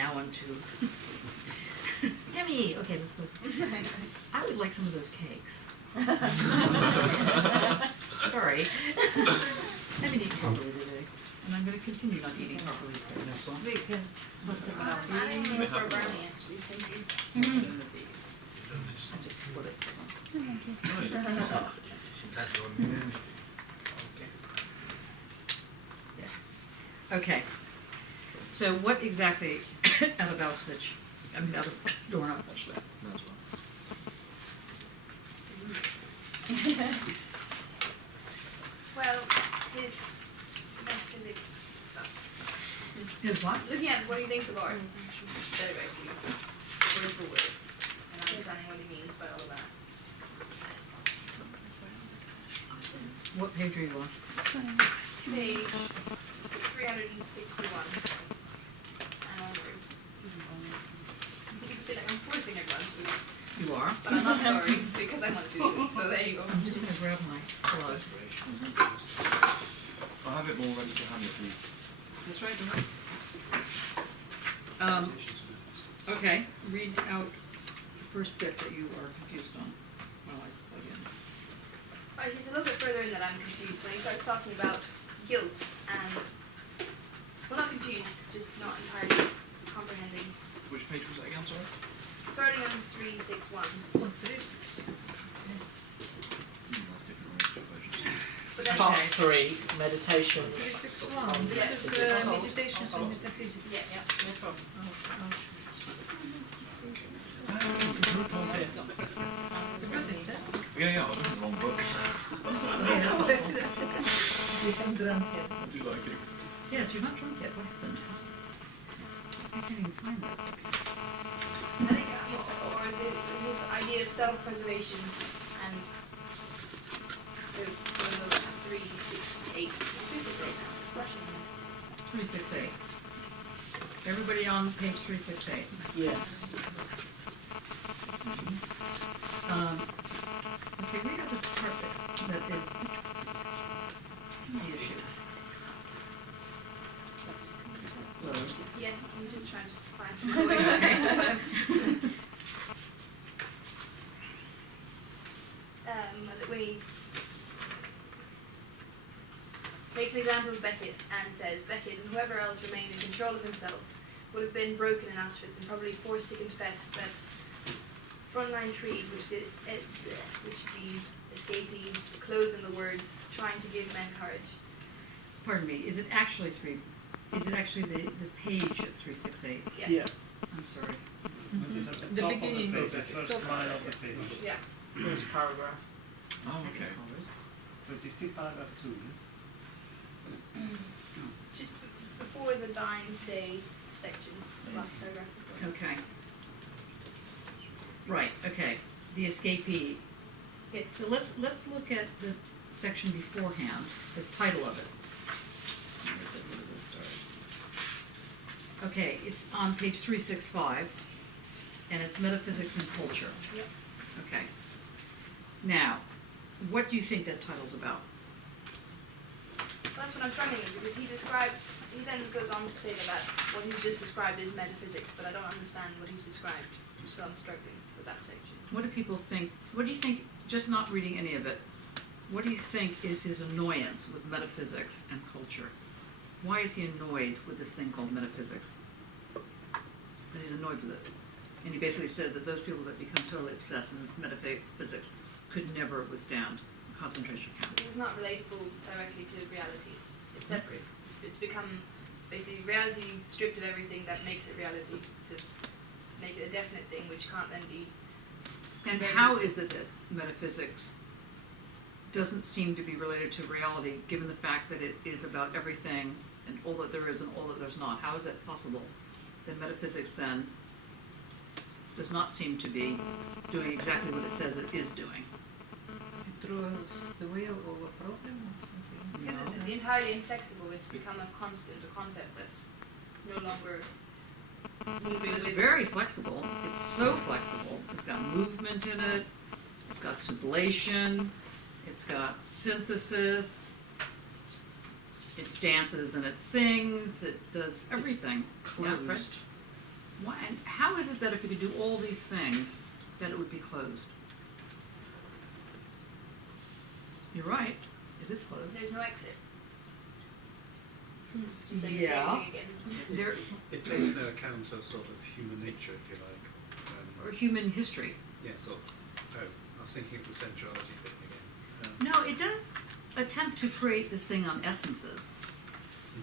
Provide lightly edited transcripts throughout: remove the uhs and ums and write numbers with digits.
now on to Demi. Okay, let's go. I would like some of those cakes. Sorry. I've been eating properly today, and I'm going to continue not eating properly today. So We can put some I'm adding more for a brownie actually, thank you. these. I just split it. That's your minute. Okay. Okay. So what exactly out of Auschwitz, I mean out of Adorno, Actually, may as well. Well, his metaphysics stuff. is what? Looking at what he thinks of art directly, word for word, and understanding what he means by all of that. What page are you on? Page 361 and onwards. I feel like I'm forcing everyone to do this, You are? but I'm not sorry because I want to do this, so there you go. I'm just going to grab my gloves. I'll have it more ready to hand if you. That's right. Okay, read out the first bit that you are confused on. While I plug in. Right, it's a little bit further in that I'm confused when he starts talking about guilt and, well, not confused, just not entirely comprehending. Which page was that again, sorry? Starting on 361. That's different versions. But then, part Okay. 3, meditation. 361. This This is, is Meditations on Metaphysics. yeah. No problem. Yeah, I was in the wrong book. Okay, that's helpful. You haven't drunk yet. I do like it. Yes, you're not drunk yet. What happened? I can't even find that. I think, or this idea of self-preservation and so one of those 368. 368 now. Russian. 368. Everybody on page 368. Yes. Okay, read out this part that is the issue. Close. Yes, I'm just trying to find when he makes an example of Beckett and says, Beckett and whoever else remained in control of himself would have been broken in Auschwitz and probably forced to confess that frontline creed, which the escapee clothed in the words, trying to give men courage. Pardon me, is it actually the page at 368? Yeah. I'm sorry. The beginning. The first line of the page. Yeah. First paragraph. Oh, Second okay. colors. So it is still paragraph 2. Just before the Dying Day section, the last paragraph. Okay. Right, okay. The escapee. Okay, so let's look at the section beforehand, the title of it. Where is it? Where did this start? Okay, it's on page 365, and it's Metaphysics and Culture. Yep. Okay. Now, what do you think that title's about? Well, that's what I'm struggling with because he then goes on to say that what he's just described is metaphysics, but I don't understand what he's described, so I'm struggling with that section. What do people think? What do you think, just not reading any of it, what do you think is his annoyance with metaphysics and culture? Why is he annoyed with this thing called metaphysics? Because he's annoyed with it. And he basically says that those people that become totally obsessed in metaphysics could never withstand a concentration camp. It's not relatable directly to reality. It's separate. It's become basically reality stripped of everything that makes it reality to make it a definite thing which can't then be. And how is it that metaphysics doesn't seem to be related to reality, given the fact that it is about everything and all that there is and all that there's not? How is it possible that metaphysics then does not seem to be doing exactly what it says it is doing? It throws the way of a problem or something. Because it's entirely inflexible, it's become a constant, a concept that's no longer moving It's with very flexible. It's so flexible. It's got movement in it. It's got sublation. It's got synthesis. It dances and it sings. It does everything. Yeah, Fred? Why, and how is it that if you could do all these things, that it would be closed? You're right, it is closed. There's no exit. Just say Yeah. the same thing again. There, It takes no account of sort of human nature, if you like. or human history. Yeah, sort of. Oh, I was thinking of the centrality thing again. No, it does attempt to create this thing on essences.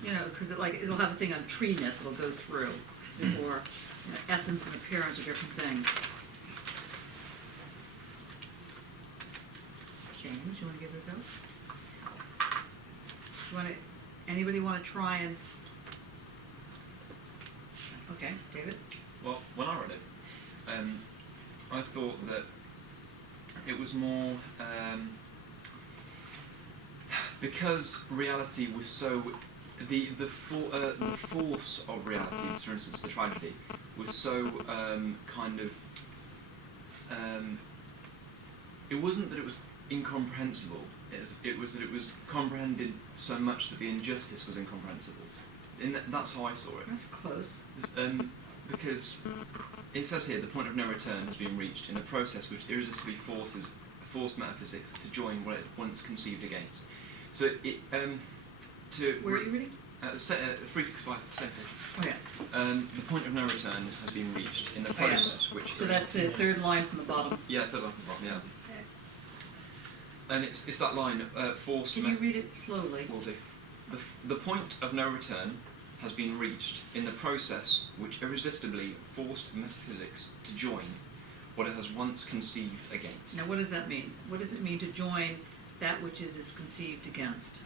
You know, because it'll have a thing on treeness it'll go through, or essence and appearance are different things. James, you want to give it a go? Anybody want to try and? Okay, David. Well, when I read it, I thought that it was more because reality was so the force of reality, for instance, the tragedy, was so kind of it wasn't that it was incomprehensible. It was that it was comprehended so much that the injustice was incomprehensible. That's how I saw it. That's close. Because it says here the point of no return has been reached in a process which irresistibly forced metaphysics to join what it once conceived against. So it Where are you reading? 365, same page. Oh yeah. The point of no return has been reached in the Oh, yeah. process which. So that's the third line from the bottom. Yeah, third line from the bottom. Yeah. And it's that line forced. Can you read it slowly? Will do. The point of no return has been reached in the process which irresistibly forced metaphysics to join what it has once conceived against. Now, what does that mean? What does it mean to join that which it is conceived against?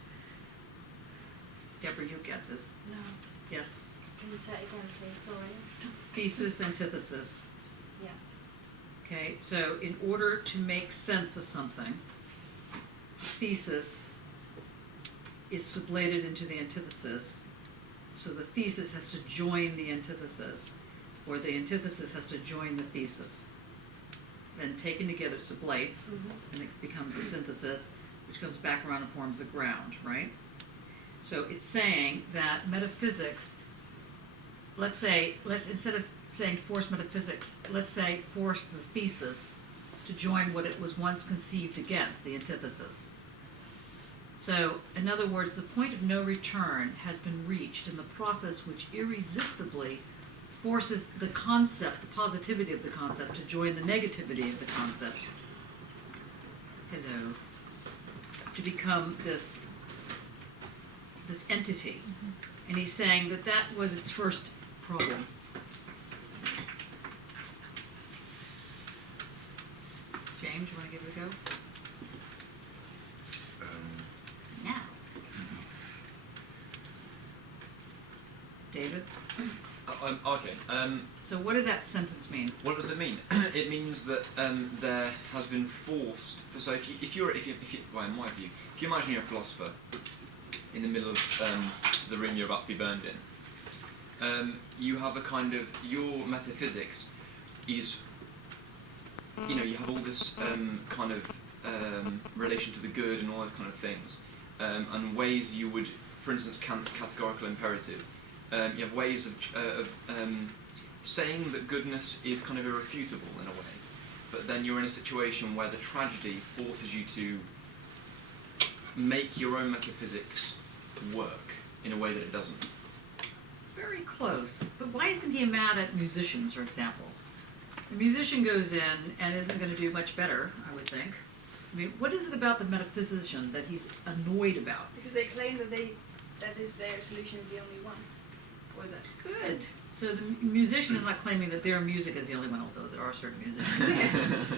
Deborah, you get this. No. Yes. Can you say it again, please? Sorry. Thesis, antithesis. Yeah. Okay, so in order to make sense of something, thesis is sublated into the antithesis. So the thesis has to join the antithesis, or the antithesis has to join the thesis. Then taken together sublates, and it becomes a synthesis, which comes back around and forms a ground, right? So it's saying that metaphysics, let's instead of saying force metaphysics, let's say force the thesis to join what it was once conceived against, the antithesis. So, in other words, the point of no return has been reached in the process which irresistibly forces the concept, the positivity of the concept, to join the negativity of the concept. Hello. To become this entity. And he's saying that that was its first problem. James, you want to give it a go? Now. David? Okay. So what does that sentence mean? What does it mean? It means that there has been forced. So if you well, in my view, if you imagine you're a philosopher in the middle of the room you're about to be burned in, you have a kind of your metaphysics is, you know, you have all this kind of relation to the good and all those kind of things, and ways you would, for instance, Kant's categorical imperative. You have ways of saying that goodness is kind of irrefutable in a way, but then you're in a situation where the tragedy forces you to make your own metaphysics work in a way that it doesn't. Very close. But why isn't he mad at musicians, for example? The musician goes in and isn't going to do much better, I would think. I mean, what is it about the metaphysician that he's annoyed about? Because they claim that their solution is the only one. Or that. Good. So the musician is not claiming that their music is the only one, although there are certain musicians.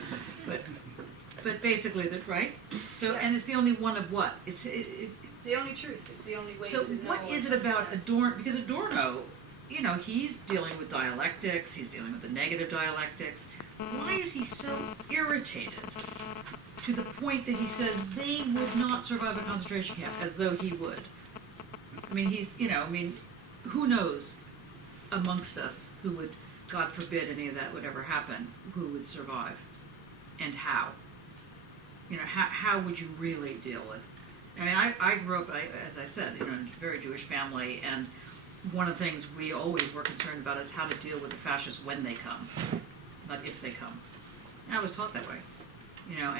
but basically, that right? So, and it's the only one of what? It's the only truth. It's the only way so to know. what is it about Adorno? Because Adorno, you know, he's dealing with dialectics, he's dealing with the negative dialectics. Why is he so irritated to the point that he says they would not survive a concentration camp as though he would? I mean, who knows amongst us who would, God forbid any of that would ever happen, who would survive and how? You know, how would you really deal with? I mean, I grew up, as I said, in a very Jewish family, and one of the things we always were concerned about is how to deal with the fascists when they come, not if they come. And I was taught that way, you know,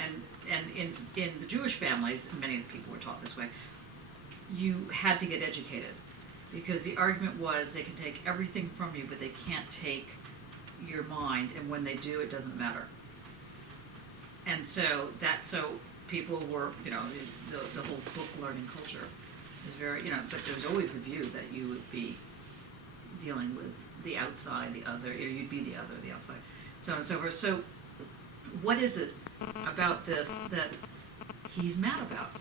and in the Jewish families, many of the people were taught this way, you had to get educated, because the argument was they can take everything from you, but they can't take your mind, and when they do, it doesn't matter. And so people were, you know, the whole book learning culture is very, you know, but there was always the view that you would be dealing with the outside, the other, or you'd be the other, the outside, so on and so forth. So what is it about this that he's mad about?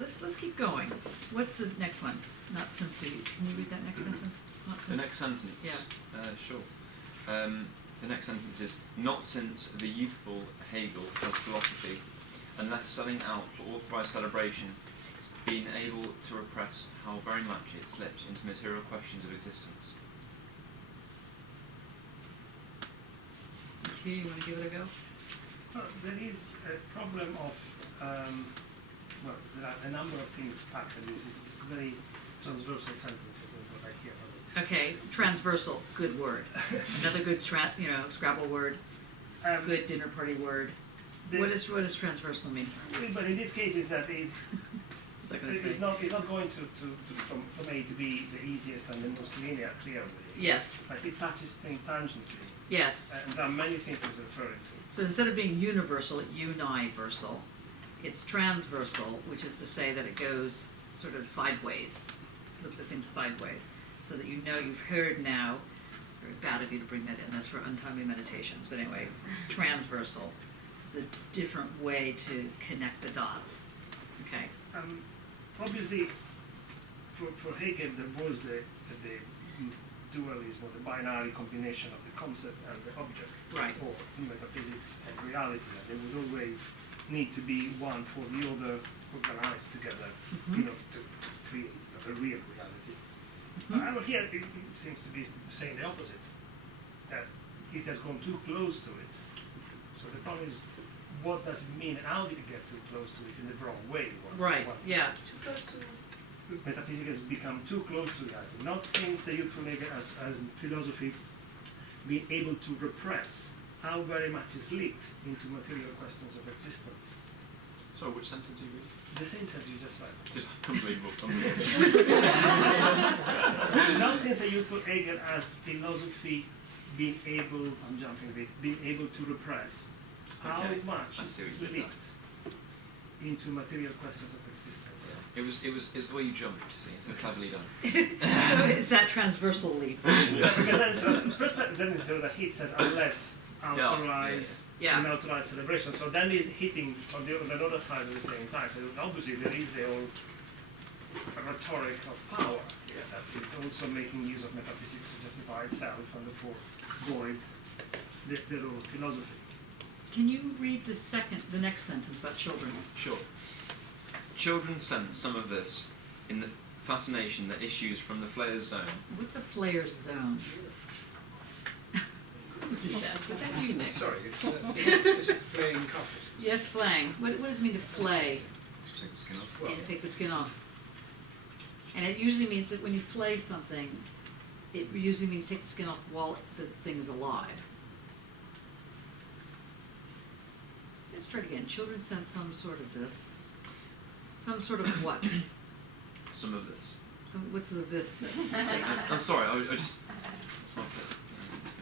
Let's keep going. What's the next one? Not since the, can you read that next sentence? Not since. The next sentence? Yeah. Sure. The next sentence is, not since the youthful Hegel has philosophy, unless selling out for authorised celebration, been able to repress how very much it slipped into material questions of existence. Here, you want to give it a go? Well, there is a problem of, well, there are a number of things packed in this. It's a very transversal sentence, is what I hear from it. Okay, transversal, good word. Another good Scrabble word, good dinner party word. What does transversal mean? But in this case, is that is What's I gonna say? it's not going to from A to B the easiest and the most linear, clear way. Yes, But it touches things tangentially, yes. and there are many things it's referring to. So instead of being universal, universal, it's transversal, which is to say that it goes sort of sideways, looks at things sideways, so that you know you've heard now. Very bad of you to bring that in. That's for untimely meditations. But anyway, transversal is a different way to connect the dots. Okay. Obviously, for Hegel, there was the dualism, or the binary combination of the concept and the object, Right. or in metaphysics and reality, and they would always need to be one for the other organized together, you know, to create a real reality. However, here it seems to be saying the opposite, that it has gone too close to it. So the problem is, what does it mean, and how did it get too close to it in the wrong way? Right. Yeah. Too close to. Metaphysics has become too close to reality, not since the youthful Hegel as philosophy being able to repress how very much is leaked into material questions of existence. So, which sentence are you reading? The same as you just read. Unbelievable. Not since the youthful Hegel as philosophy being able, I'm jumping a bit, being able to repress how Okay, much I see what is you did leaked into material questions of existence. It was the way you jumped. See, so cleverly done. So is that transversal leap? Because then, first then is the hit says unless authorized, Yeah. unauthorized celebration. So then is hitting on the other side at the same time. So obviously there is the whole rhetoric of power here that is also making use of metaphysics to justify itself and therefore voids the role of philosophy. Can you read the next sentence about children? Sure. Children sense some of this in the fascination that issues from the flayer's zone. What's a flayer's zone? Who did that? Was that you, Nick? Sorry, is it flaying carcasses? Yes, flaying. What does it mean to flay? Just take the skin off. Well, Take the skin off. And it usually means that when you flay something, it usually means take the skin off while the thing's alive. Let's try it again. Children sense some sort of this. Some sort of what? Some of this. What's the this thing? I'm sorry, I just. It's my pleasure.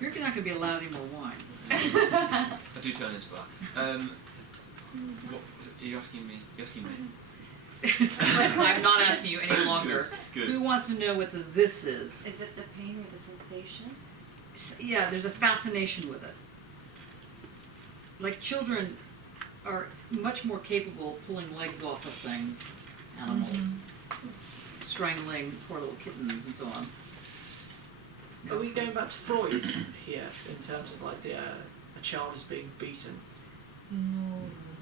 You're not going to be allowed any more wine. I do turn into that. What are you asking me? You're asking me? I'm not asking you any longer. Good. Who wants to know what the this is? Is it the pain or the sensation? Yeah, there's a fascination with it. Like children are much more capable of pulling legs off of things, animals, strangling poor little kittens and so on. Are we going back to Freud here in terms of like a child is being beaten?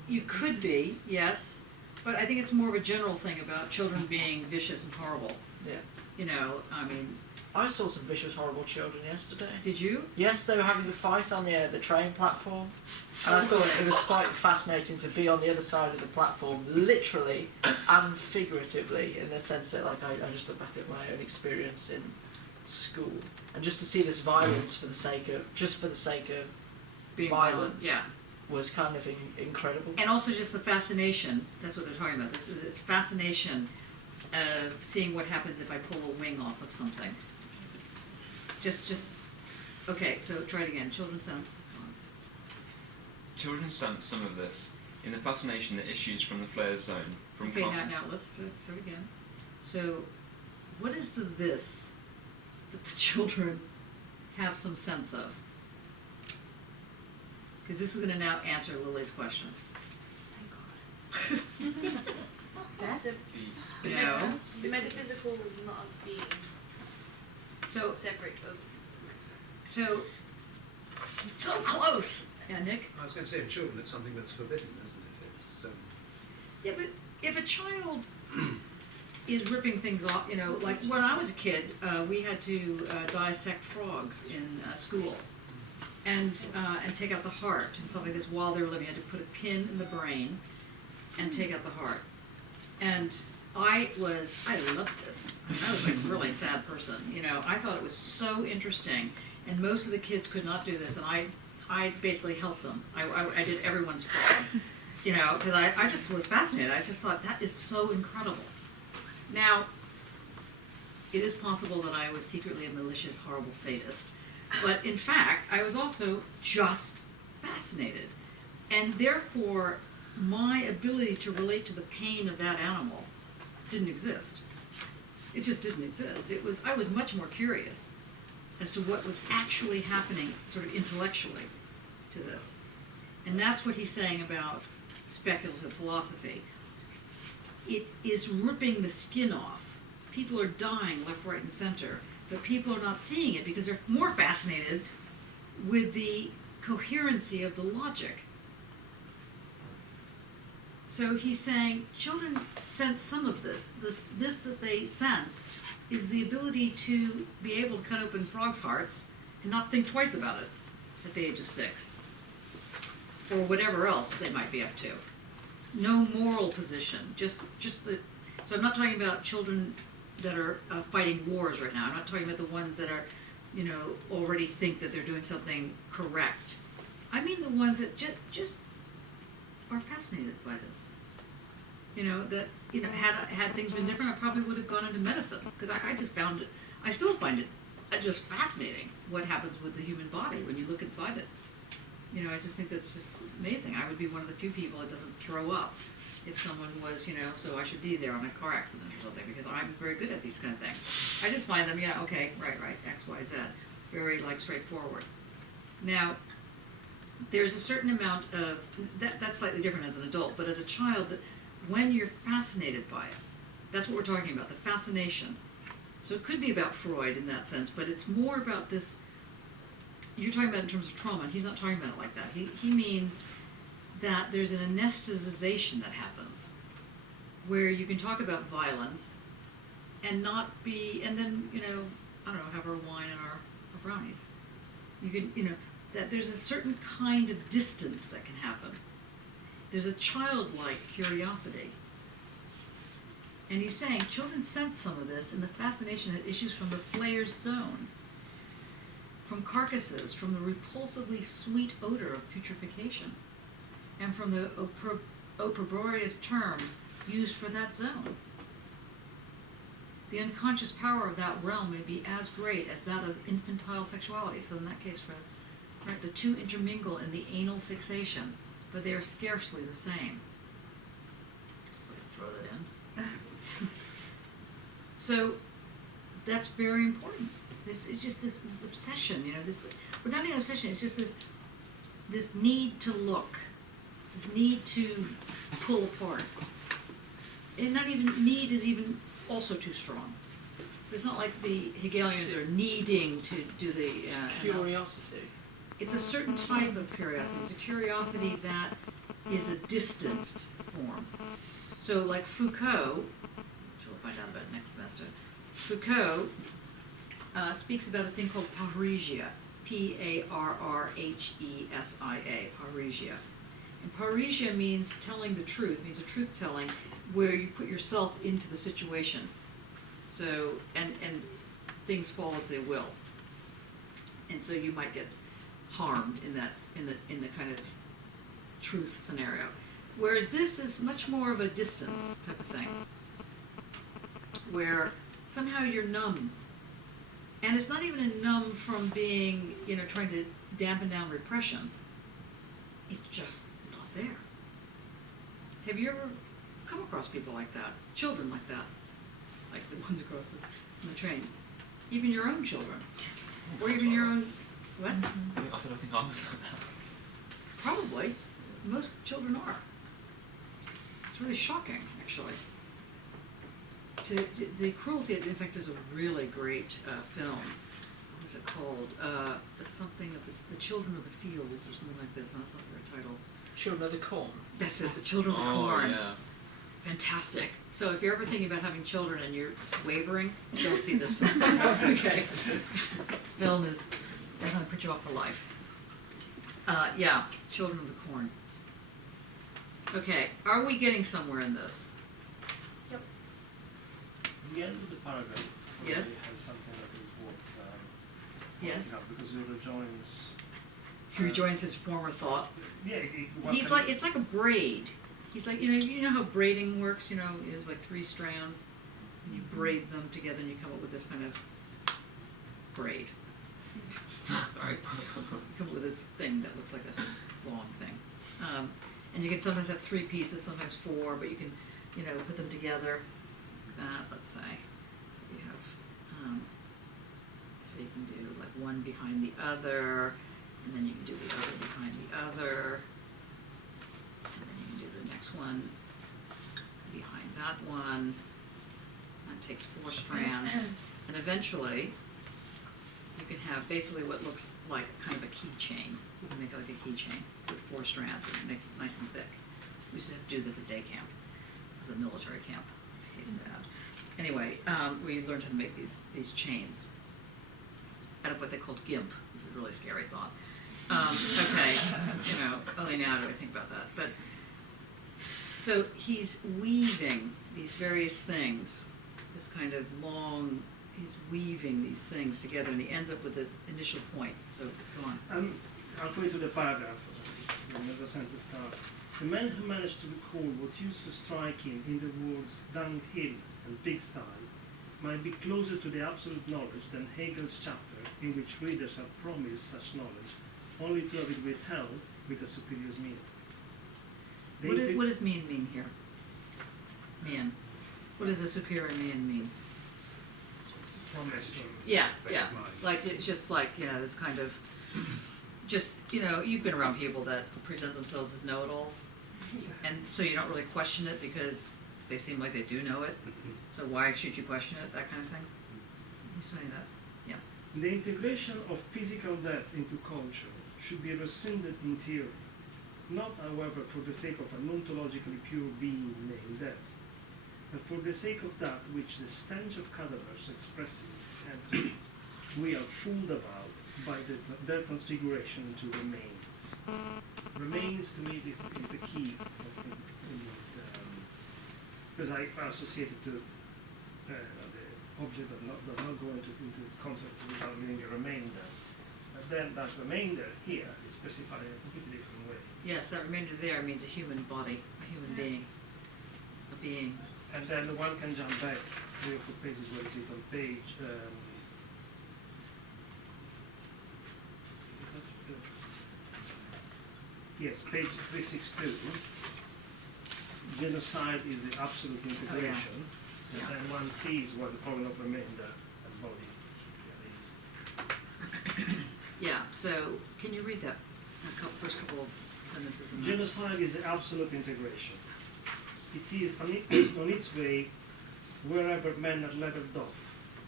You could be, yes, but I think it's more of a general thing about children being vicious and horrible. Yeah. You know, I mean, I saw some vicious, horrible children yesterday. Did you? Yes, they were having a fight on the train platform, and I thought it was quite fascinating to be on the other side of the platform, literally and figuratively, in the sense that, like, I just look back at my own experience in school, and just to see this violence for the sake of Being violence, yeah. was kind of incredible. And also just the fascination, that's what they're talking about, this fascination of seeing what happens if I pull a wing off of something. Just, okay, so try it again. Children sense. Children sense some of this in the fascination that issues from the flare's zone. From Okay, now let's do it again. So, what is the this that the children have some sense of? Because this is going to now answer Lily's question. The No. the metaphysical not being So separate of. so close. Yeah, Nick. I was going to say, in children, it's something that's forbidden, isn't it? It's Yeah, but if a child is ripping things off, you know, like when I was a kid, we had to dissect frogs in school, and take out the heart and stuff like this while they were living. I had to put a pin in the brain and take out the heart. And I loved this. I mean, I was like a really sad person, you know. I thought it was so interesting, and most of the kids could not do this, and I basically helped them. I did everyone's frog, you know, because I just was fascinated. I just thought that is so incredible. Now, it is possible that I was secretly a malicious, horrible sadist, but in fact, I was also just fascinated, and therefore, my ability to relate to the pain of that animal didn't exist. It just didn't exist. I was much more curious as to what was actually happening sort of intellectually to this. And that's what he's saying about speculative philosophy. It is ripping the skin off. People are dying left, right, and center, but people are not seeing it because they're more fascinated with the coherency of the logic. So he's saying children sense some of this. This that they sense is the ability to be able to cut open frogs' hearts and not think twice about it at the age of 6. Or whatever else they might be up to. No moral position. Just the. So I'm not talking about children that are fighting wars right now. I'm not talking about the ones that are, you know, already think that they're doing something correct. I mean the ones that just are fascinated by this. You know, that, you know, had things been different, I probably would have gone into medicine, because I just found it, I still find it just fascinating what happens with the human body when you look inside it. You know, I just think that's just amazing. I would be one of the few people that doesn't throw up if someone was, you know, so I should be there on a car accident or something, because I'm very good at these kind of things. I just find them, yeah, okay, right, X, Y, Z. Very, like, straightforward. Now, there's a certain amount of, that's slightly different as an adult, but as a child, when you're fascinated by it, that's what we're talking about, the fascination. So it could be about Freud in that sense, but it's more about this, you're talking about in terms of trauma, and he's not talking about it like that. He means that there's an anesthetization that happens, where you can talk about violence and not be, and then, you know, I don't know, have our wine and our brownies. You can, you know, that there's a certain kind of distance that can happen. There's a childlike curiosity. And he's saying children sense some of this in the fascination that issues from the flayer's zone, from carcasses, from the repulsively sweet odor of putrefaction, and from the opprobrious terms used for that zone. The unconscious power of that realm may be as great as that of infantile sexuality. So in that case, right, the two intermingle in the anal fixation, but they are scarcely the same. Just like throw that in. So that's very important. It's just this obsession, you know. We're not even obsession. It's just this need to look, this need to pull apart, and not even need is even also too strong. So it's not like the Hegelians are needing to do the Curiosity. It's a certain type of curiosity. It's a curiosity that is a distanced form. So like Foucault, which we'll find out about next semester, Foucault speaks about a thing called parrhesia, Parrhesia, parrhesia. And parrhesia means telling the truth, means a truth-telling, where you put yourself into the situation. So, and things fall as they will. And so you might get harmed in the kind of truth scenario. Whereas this is much more of a distance type of thing, where somehow you're numb. And it's not even a numb from being, trying to dampen down repression. It's just not there. Have you ever come across people like that? Children like that? Like the ones across the train? Even your own children? Or even your own, what? I think I was like that. Probably. Most children are. It's really shocking, actually. The Cruelty, in fact, is a really great film. What was it called? Something of the Children of the Fields, or something like this. No, that's not their title. Children of the Corn. That's it, The Children of the Corn. Yeah. Fantastic. So if you're ever thinking about having children and you're wavering, don't see this film. Okay. This film is going to put you off for life. Yeah, Children of the Corn. Okay, are we getting somewhere in this? The end of the paragraph Yes. has something that is worth Yes. pointing out, because it rejoins. He rejoins his former thought. It's Like a braid. He's like, you know how braiding works, it's like 3 strands. And you braid them together and you come up with this kind of braid. Sorry. You come up with this thing that looks like a long thing. And you can sometimes have 3 pieces, sometimes 4, but you can, put them together. Let's say you have, so you can do like one behind the other, and then you can do the other behind the other, and then you can do the next one behind that one. That takes 4 strands, and eventually you can have basically what looks like kind of a keychain. You can make it like a keychain with 4 strands, and it makes it nice and thick. We used to have to do this at day camp. It was a military camp. Anyway, we learned how to make these chains out of what they called gimp, which is a really scary thought. Okay, only now do I think about that. But so he's weaving these various things, this kind of long. He's weaving these things together, and he ends up with the initial point. So go on. I'll go into the paragraph when the sentence starts. The man who managed to recall what used to strike him in the words dunghill and pigsty might be closer to the absolute knowledge than Hegel's chapter, in which readers are promised such knowledge, only to have it withheld with a superior meaning. What does mean here? Mean. What does a superior mean? Promise. Yeah. Like it's just like this kind of, just you've been around people that present themselves as know-it-alls, and so you don't really question it because they seem like they do know it. So why should you question it? That kind of thing. He's saying that. Yeah. The integration of physical death into culture should be rescinded in theory, not, however, for the sake of an ontologically pure being named death, but for the sake of that which the stench of cadavers expresses, and we are fooled about by their transfiguration into remains. Remains, to me, is the key in this, because I associate it to the object that does not go into its concept without meaning a remainder. But then that remainder here is specified in a completely different way. Yes, that remainder there means a human body, a human being, a being. And then one can jump back 3 or 4 pages. Where is it on page? Yes, page 362. Genocide is the absolute integration, Yeah. and then one sees what the problem of remainder and body is. Yeah. So can you read that? First couple of sentences. In Genocide is the absolute integration. It is on its way wherever men are leveled off,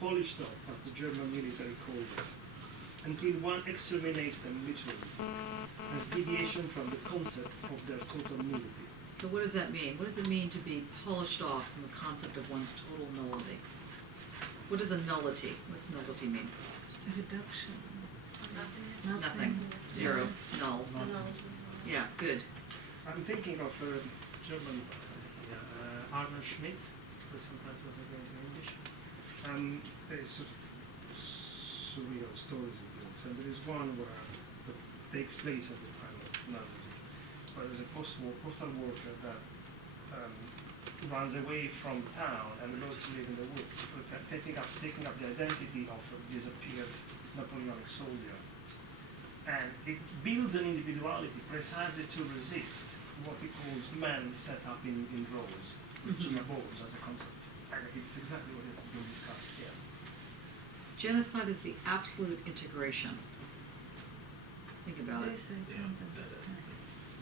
polished off, as the German military called it, until one exterminates them literally, as deviation from the concept of their total nullity. So what does that mean? What does it mean to be polished off from the concept of one's total nullity? What is a nullity? What's nullity mean? Reduction. Nothing. Zero. Null. Yeah, good. I'm thinking of a German Arnold Schmidt, or sometimes what is in English. There's sort of surreal stories in this, and there is one where that takes place at the time of Nazi, where there's a postal worker that runs away from town and goes to live in the woods, taking up the identity of a disappeared Napoleonic soldier. And it builds an individuality precisely to resist what he calls men set up in rows, which he abhors as a concept. And it's exactly what has been discussed here. Genocide is the absolute integration. Think about it. This I don't understand.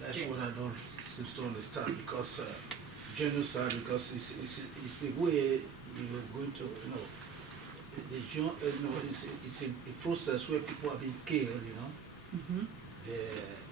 That's James. what I don't seem to understand, because genocide, because it's a way you're going to, it's a process where people are being killed, Mm-hmm.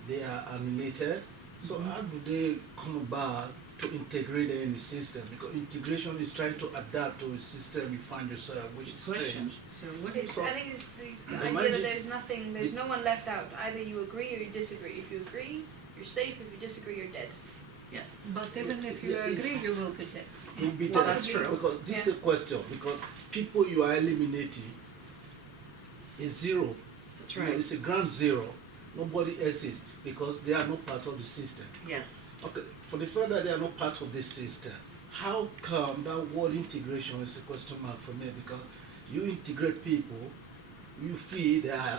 they are eliminated. So how do they come about to integrate them in the system? Because integration is trying to adapt to a system you find yourself, which is Question. strange. So what It's, is I think it's the The idea mind- that there's no one left out. Either you agree or you disagree. If you agree, you're safe. If you disagree, you're dead. yes? But even if you Yeah, it's- agree, you will be dead. You'll be Well, there. that's true. Because this is a question, because people you are eliminating is zero. That's You know, right. it's a ground zero. Nobody exists because they are not part of the system. Yes. Okay, for the fact that they are not part of this system, how come that word integration is a question mark for me? Because you integrate people, you feel they are,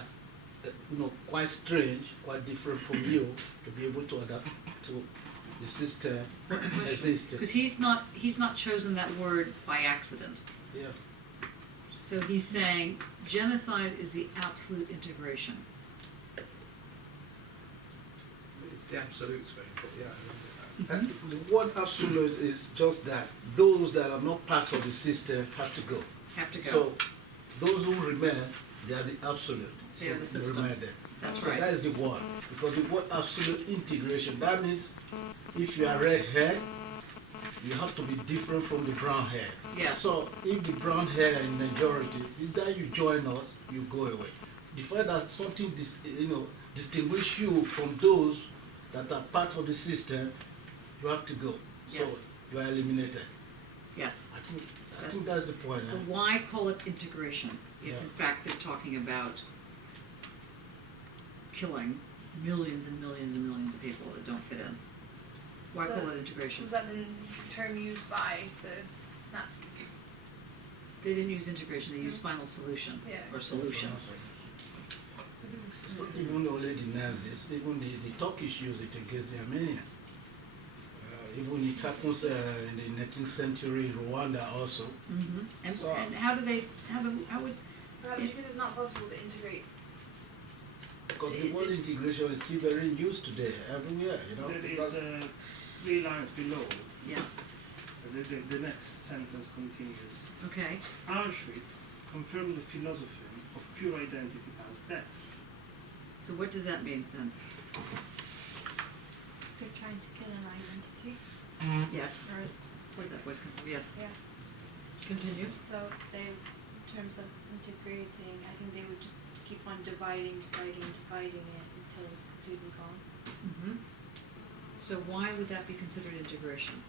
quite strange, quite different from you, to be able to adapt to the system existing. Because he's not chosen that word by accident. Yeah. So he's saying genocide is the absolute integration. It's the absolutes thing, but yeah. And the word absolute is just that those that are not part of the system have to go. Have to go. So those who remain, they are the absolute. They are the So system. remain there. That's So right. that is the word. Because the word absolute integration, that means if you are red hair, you have to be different from the brown hair. Yes. So if the brown hair in majority, either you join us, you go away. The fact that something distinguish you from those that are part of the system, you have to go. So Yes. you are eliminated. Yes. I think that's the point. But why call it integration if Yeah. in fact they're talking about killing millions and millions and millions of people that don't fit in? Why call it integration? Was that the term used by the Nazis? They didn't use integration, they used final solution Yeah. or solution. It's not even only the Nazis, even the Turkish use it against the Armenians. Even it happens in the 19th century in Rwanda also. Mm-hmm. And, So- and how would, Perhaps because it's not possible to integrate. Because the word integration is still very in use today, everywhere, There is because 3 lines below. yeah, The next sentence continues. okay, Auschwitz confirmed the philosophy of pure identity as death. so what does that mean then? They're trying to kill an identity. Yes, Or is- where'd that voice come from? Yes, yeah. continue. So they, in terms of integrating, I think they would just keep on dividing it until it's completely gone. Mm-hmm. So why would that be considered integration?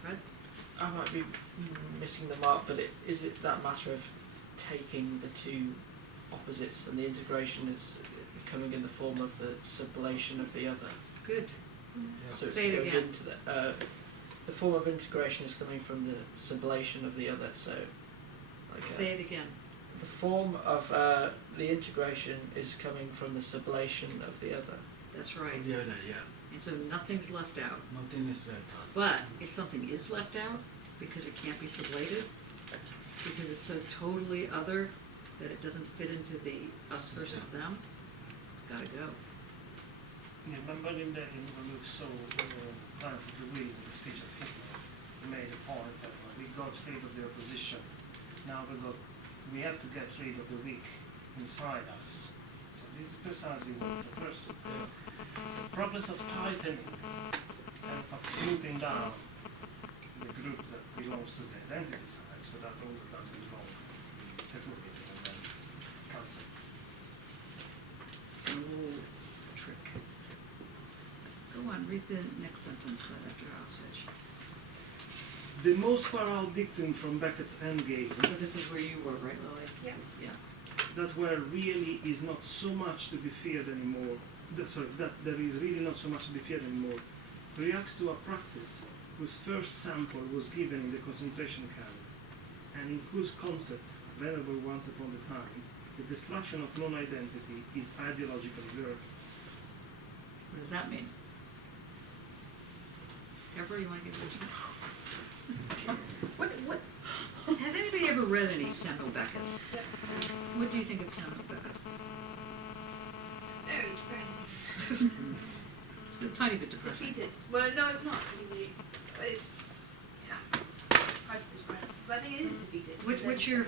Fred? I might be missing the mark, but is it that matter of taking the two opposites and the integration is coming in the form of the sublation of the other? Good. So it's Say it going again. into the form of integration is coming from the sublation of the other. So, like Say it again. the form of the integration is coming from the sublation of the other. That's right. the other, yeah, And so nothing's left out. nothing is left out. But if something is left out because it can't be sublated, because it's so totally other that it doesn't fit into the us versus them, it's gotta go. Yeah, but when we saw Triumph of the Will in the speech of Hitler, he made a point that we got rid of the opposition. Now we have to get rid of the weak inside us. So this is precisely what the first the process of tightening and of smoothing down the group that belongs to the identity side, so that all that doesn't belong to the technology and then cancel. It's a little trick. Go on, read the next sentence right after Auschwitz. The most far-out dictum from Beckett's endgame So this is where you were, right, Lily? Yeah. This is- yeah. that where really is not so much to be feared anymore, that there is really not so much to be feared anymore, reacts to a practice whose first sample was given in the concentration camp, and in whose concept, venerable once upon a time, the destruction of non-identity is ideologically lurked. What does that mean? Deborah, you want to give it a shot? What, has anybody ever read any Samuel Beckett? Yep. What do you think of Samuel Beckett? Very depressing. It's a tiny bit depressing. Defeated. Well, no, it's not. Really. But it's, yeah, hard to describe. But I think it is defeated. What's your,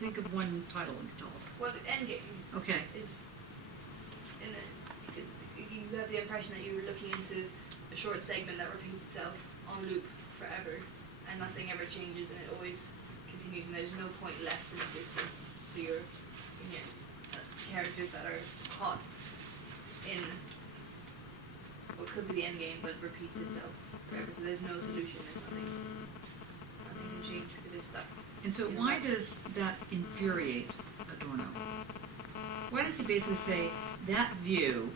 think of one title and tell us. Well, Endgame Okay. is, you have the impression that you're looking into a short segment that repeats itself on loop forever, and nothing ever changes, and it always continues, and there's no point left in existence. So you're, characters that are caught in what could be the end game, but repeats itself forever. So there's no solution. There's nothing can change because they're stuck. And so why does that infuriate Adorno? Why does he basically say that view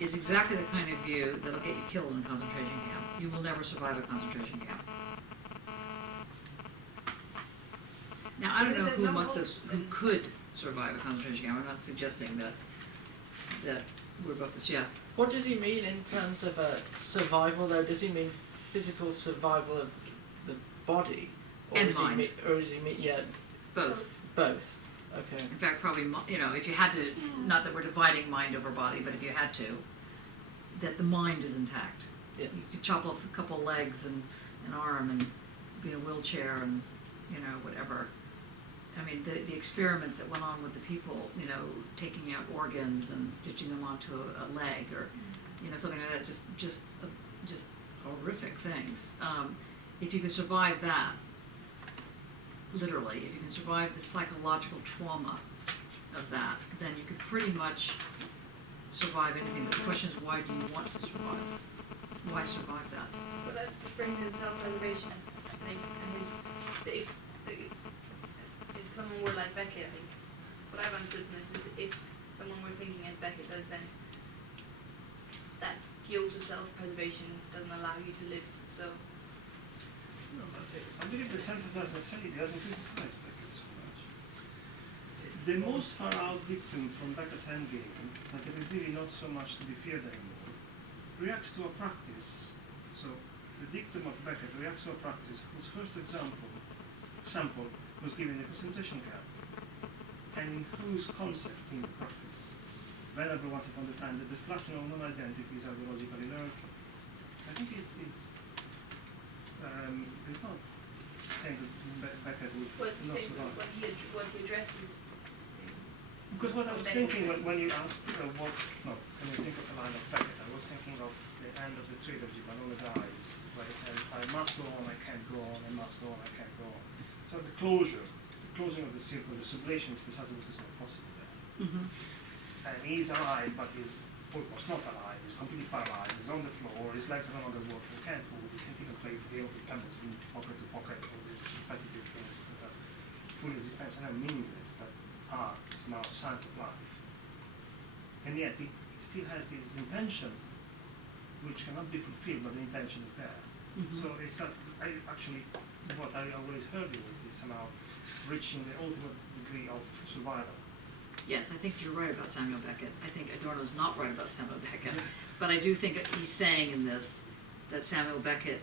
is exactly the kind of view that'll get you killed in a concentration camp? You will never survive a concentration camp. Now, I don't know who amongst us who could survive a concentration camp. I'm not suggesting that we're both this, yes. What does he mean in terms of survival, though? Does he mean physical survival of the body? Or And is mind. Or does he mean, yeah, Both. both? Okay. In fact, probably, if you had to, not that we're dividing mind over body, but if you had to, that the mind is intact. Yeah. You could chop off a couple legs and an arm and be in a wheelchair and, whatever. I mean, the experiments that went on with the people, taking out organs and stitching them onto a leg or, something like that, just horrific things. If you could survive that, literally, if you can survive the psychological trauma of that, then you could pretty much survive anything. But the question is, why do you want to survive? Why survive that? But that brings in self-preservation, I think, and if someone were like Beckett, I think, what I've understood from this is if someone were thinking as Beckett does, then that guilt of self-preservation doesn't allow you to live, so. No, that's it. I believe the census doesn't say it doesn't criticize Beckett so much. The most far-out dictum from Beckett's endgame, that there is really not so much to be feared anymore, reacts to a practice. So the dictum of Beckett reacts to a practice whose first sample was given in a concentration camp, and in whose concept in the practice, venerable once upon a time, the destruction of non-identity is ideologically lurking. I think it's not saying that Beckett would Well, it's the not same, survive. what he addresses. Because what I was Beckett thinking addresses. when you asked when you think of the line of Beckett, I was thinking of the end of the trilogy, Banana Dies, where he says, I must go on, I can't go on, I must go on, I can't go on. So the closing of the circle, the sublation is precisely what is not possible there. Mm-hmm. And he's alive, but he's almost not alive, he's completely paralyzed, he's on the floor, his legs are no longer working, he can't move, he can't even play the game with pebbles from pocket to pocket, all these repetitive things that are full existential and meaningless, but are now signs of life. And yet he still has this intention, which cannot be fulfilled, but the intention is there. Mm-hmm. So it's not, what I always heard with is somehow reaching the ultimate degree of survival. Yes, I think you're right about Samuel Beckett. I think Adorno's not right about Samuel Beckett. But I do think that he's saying in this that Samuel Beckett,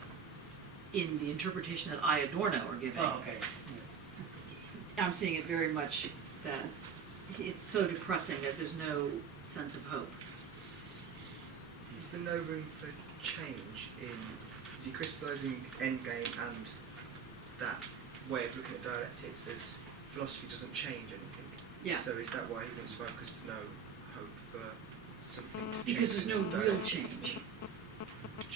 in the interpretation that I, Adorno, are giving, Oh, okay. Yeah. I'm seeing it very much that it's so depressing that there's no sense of hope. Is there no room for change in, is he criticising Endgame and that way of looking at dialectics? There's, philosophy doesn't change anything. Yeah. So is that why he wouldn't survive? Because there's no hope for something to change? Because there's no in real dialectics? change.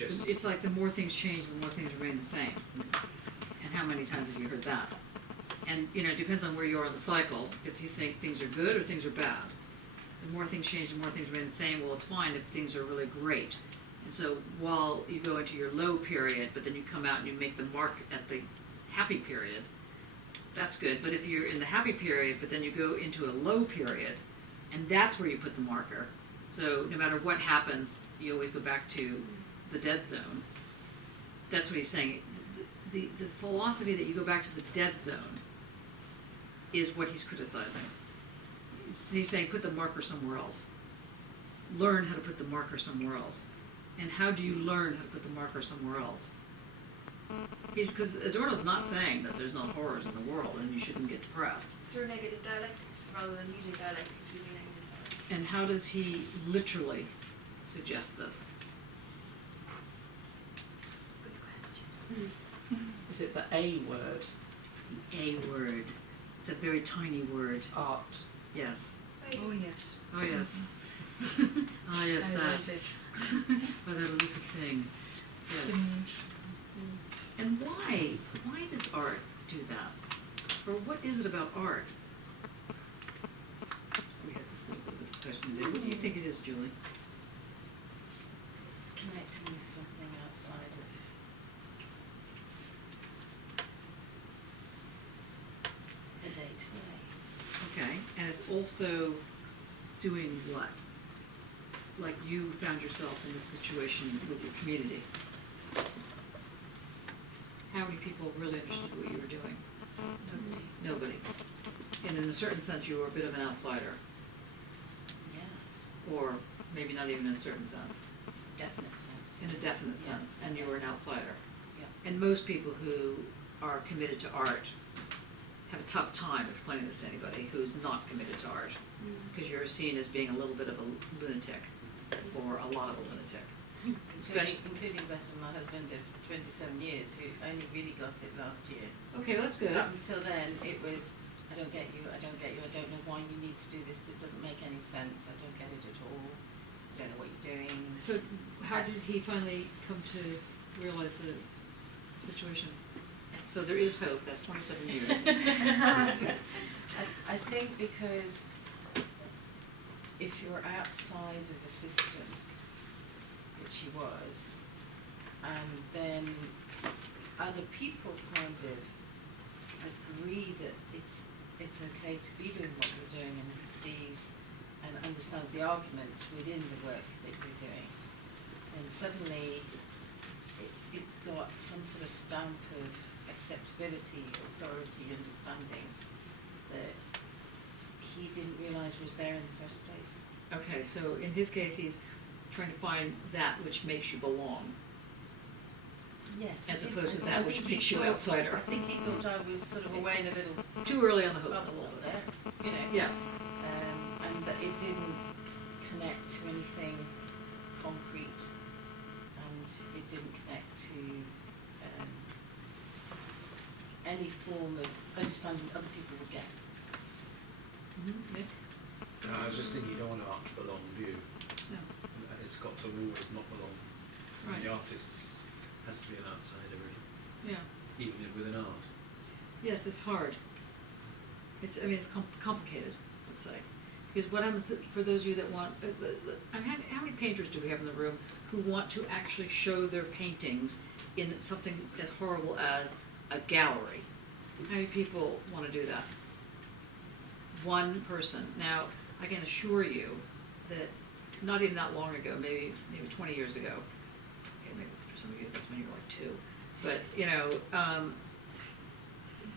just It's like the more things change, the more things remain the same. And how many times have you heard that? And, you know, it depends on where you are in the cycle, if you think things are good or things are bad. The more things change, the more things remain the same. Well, it's fine if things are really great. And so while you go into your low period, but then you come out and you make the mark at the happy period, that's good. But if you're in the happy period, but then you go into a low period, and that's where you put the marker. So no matter what happens, you always go back to the dead zone. That's what he's saying. The philosophy that you go back to the dead zone is what he's criticizing. He's saying put the marker somewhere else. Learn how to put the marker somewhere else. And how do you learn how to put the marker somewhere else? Because Adorno's not saying that there's not horrors in the world and you shouldn't get depressed. Through negative dialectics, rather than using dialectics, using negative dialectics. And how does he literally suggest this? Good question. Is it the A word? A word. It's a very tiny word. Art. Yes. Oh yes. Oh yes. Oh yes, I that. love it. Or that elusive thing. Yes. And why? Why does art do that? Or what is it about art? We had this little bit of a discussion today. What do you think it is, Julie? It's connecting with something outside of the day-to-day. Okay. And it's also doing what? Like you found yourself in this situation with your community. How many people really understood what you were doing? Nobody. And in a certain sense, you were a bit of an outsider. Yeah, Or maybe not even in a certain sense. definite sense. In a definite Yes, sense. And you were an yes. outsider. Yeah. And most people who are committed to art have a tough time explaining this to anybody who's not committed to art. Because you're seen as being a little bit of a lunatic. Or a lot of a lunatic. Including bless him, my husband of 27 years, who only really got it last year. Okay, that's good. Up until then, it was, I don't get you, I don't get you, I don't know why you need to do this doesn't make any sense, I don't get it at all, I don't know what you're doing. So how did he finally come to realize the situation? So there is hope, that's 27 years. I think because if you're outside of a system, which he was, then other people kind of agree that it's okay to be doing what you're doing, and he sees and understands the arguments within the work that you're doing, and suddenly it's got some sort of stamp of acceptability, authority, understanding that he didn't realise was there in the first place. Okay, so in his case, he's trying to find that which makes you belong, Yes. as I think- opposed to I that think which he makes you thought- outsider. I think he thought I was sort of away in a little Too early on the hook. bubble up there, you know. Yeah. And that it didn't connect to anything concrete, and it didn't connect to any form of understanding other people would get. Nick? I was just thinking you don't want to art to belong, do you? No. It's got to always not belong. Right. The artist has to be an outsider, really, Yeah. even within art. Yes, it's hard. It's complicated, let's say. Because what happens for those of you that want, how many painters do we have in the room who want to actually show their paintings in something as horrible as a gallery? How many people want to do that? One person. Now, I can assure you that not even that long ago, maybe 20 years ago, okay, maybe for some of you that's when you were like 2, but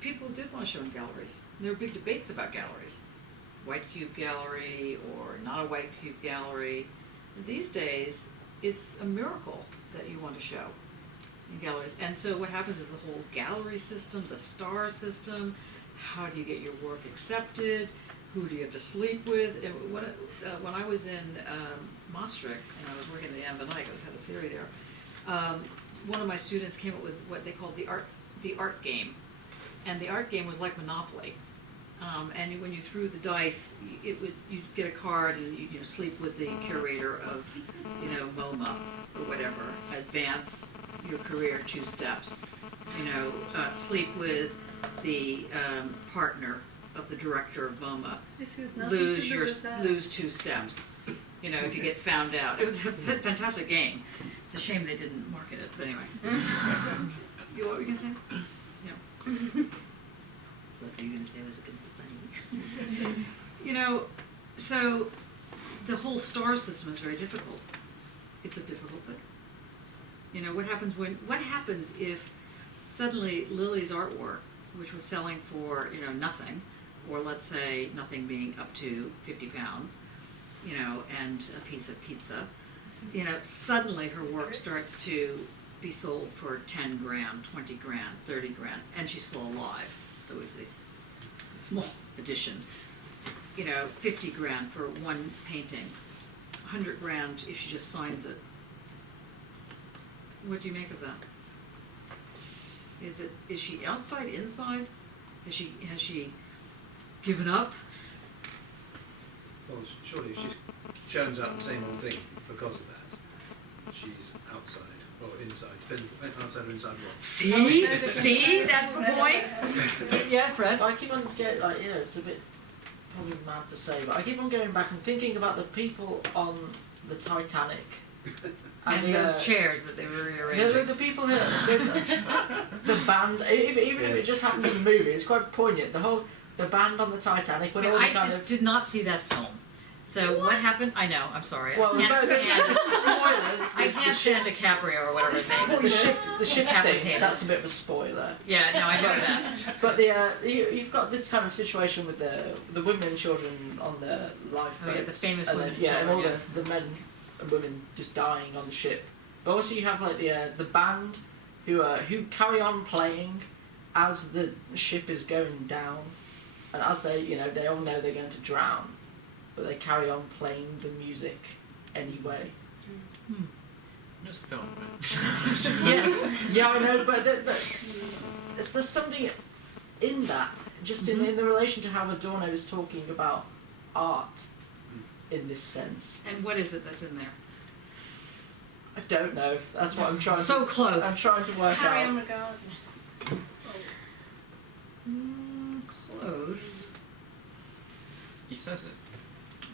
people did want to show in galleries. There were big debates about galleries. White cube gallery or not a white cube gallery. These days, it's a miracle that you want to show in galleries. And so what happens is the whole gallery system, the star system, how do you get your work accepted, who do you have to sleep with. And when I was in Maastricht and I was working at the Anne van Eyck, I had a theory there, one of my students came up with what they called the art game. And the art game was like Monopoly. and when you threw the dice, you'd get a card, and you sleep with the curator of, MoMA or whatever. Advance your career 2 steps. Sleep with the partner of the director of MoMA. This is nothing to do with that. Lose 2 steps. If you get found out. It was a fantastic game. It's a shame they didn't market it, but anyway. What were you gonna say? Yeah. What were you gonna say was gonna be funny? So the whole star system is very difficult. It's a difficult thing. What happens if suddenly Lily's artwork, which was selling for, nothing, or let's say nothing being up to 50 pounds, and a piece of pizza, suddenly her work starts to be sold for 10 grand, 20 grand, 30 grand, and she's still alive. So it's a small addition. 50 grand for one painting, 100 grand if she just signs it. What do you make of that? Is she outside, inside? Has she given up? Well, surely if she churns out the same old thing because of that, she's outside or inside. Depends, outside or inside what? See, that's the point. Yeah, Fred. I keep on getting, it's a bit probably mad to say, but I keep on going back and thinking about the people on the Titanic. And those chairs that they were rearranging. The people who, the band, even if it just happens in the movie, it's quite poignant. The band on the Titanic. When all the I just did not see that film. So what happened? I know. I'm sorry. Well, I can't stand. spoilers. I can't stand DiCaprio or whatever his name is. The ship sinks. That's a bit of a spoiler. Yeah, no, I know that. But you've got this kind of situation with the women and children on the lifeboats. Oh, yeah, the famous and women then, and and all children, the men and women just dying on the ship. But also you have the band who carry on playing as the ship is going down, and as they all know they're going to drown, but they carry on playing the music anyway. It's a film, right? Yes, yeah, I know, but there's something in that, just in the relation to how Adorno is talking about art in this sense. And what is it that's in there? I don't know. That's what I'm trying. So close. I'm trying to work Carry out. on regardless. Close. He says it.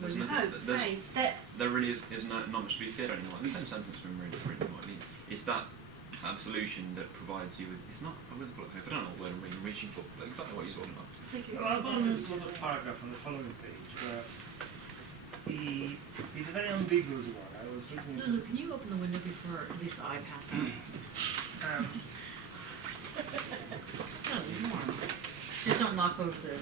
Was There's it? no- Oh, there's- faith. That There really is not much to be feared anymore. In the same sentence when we're written what I mean. It's that absolution that provides you with. It's not. I wouldn't call it hope. I don't know what word I'm reaching for, but exactly what he's talking about. Well, there's a little paragraph on the following page where he's a very ambiguous one. I was reading it. Lulu, can you open the window before at least I pass out? So warm. Just don't knock over the.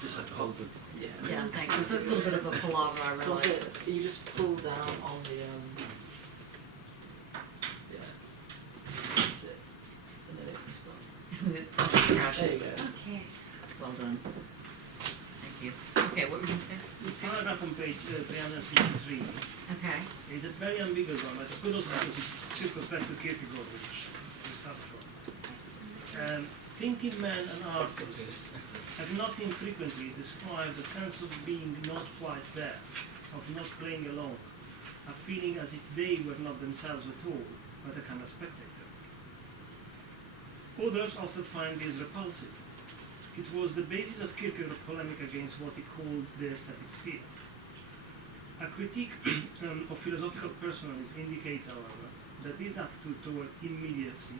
Just have to hold the. Yeah, thanks. It's a little bit of a palaver, I Was realize. it? You just pull down on the yeah. That's it. And then it's gone. It There you crashes. go. okay. Well done. Thank you. Okay, what were you going to say? Paragraph on page 363 Okay. is a very ambiguous one, but it's good also because it's circumspect to Kierkegaard, which we start from. Thinking men and artists have not infrequently described a sense of being not quite there, of not playing alone, a feeling as if they were not themselves at all, but a kind of spectator. Others often find this repulsive. It was the basis of Kierkegaard's polemic against what he called the aesthetic sphere. A critique of philosophical personalism indicates, however, that this attitude toward immediacy,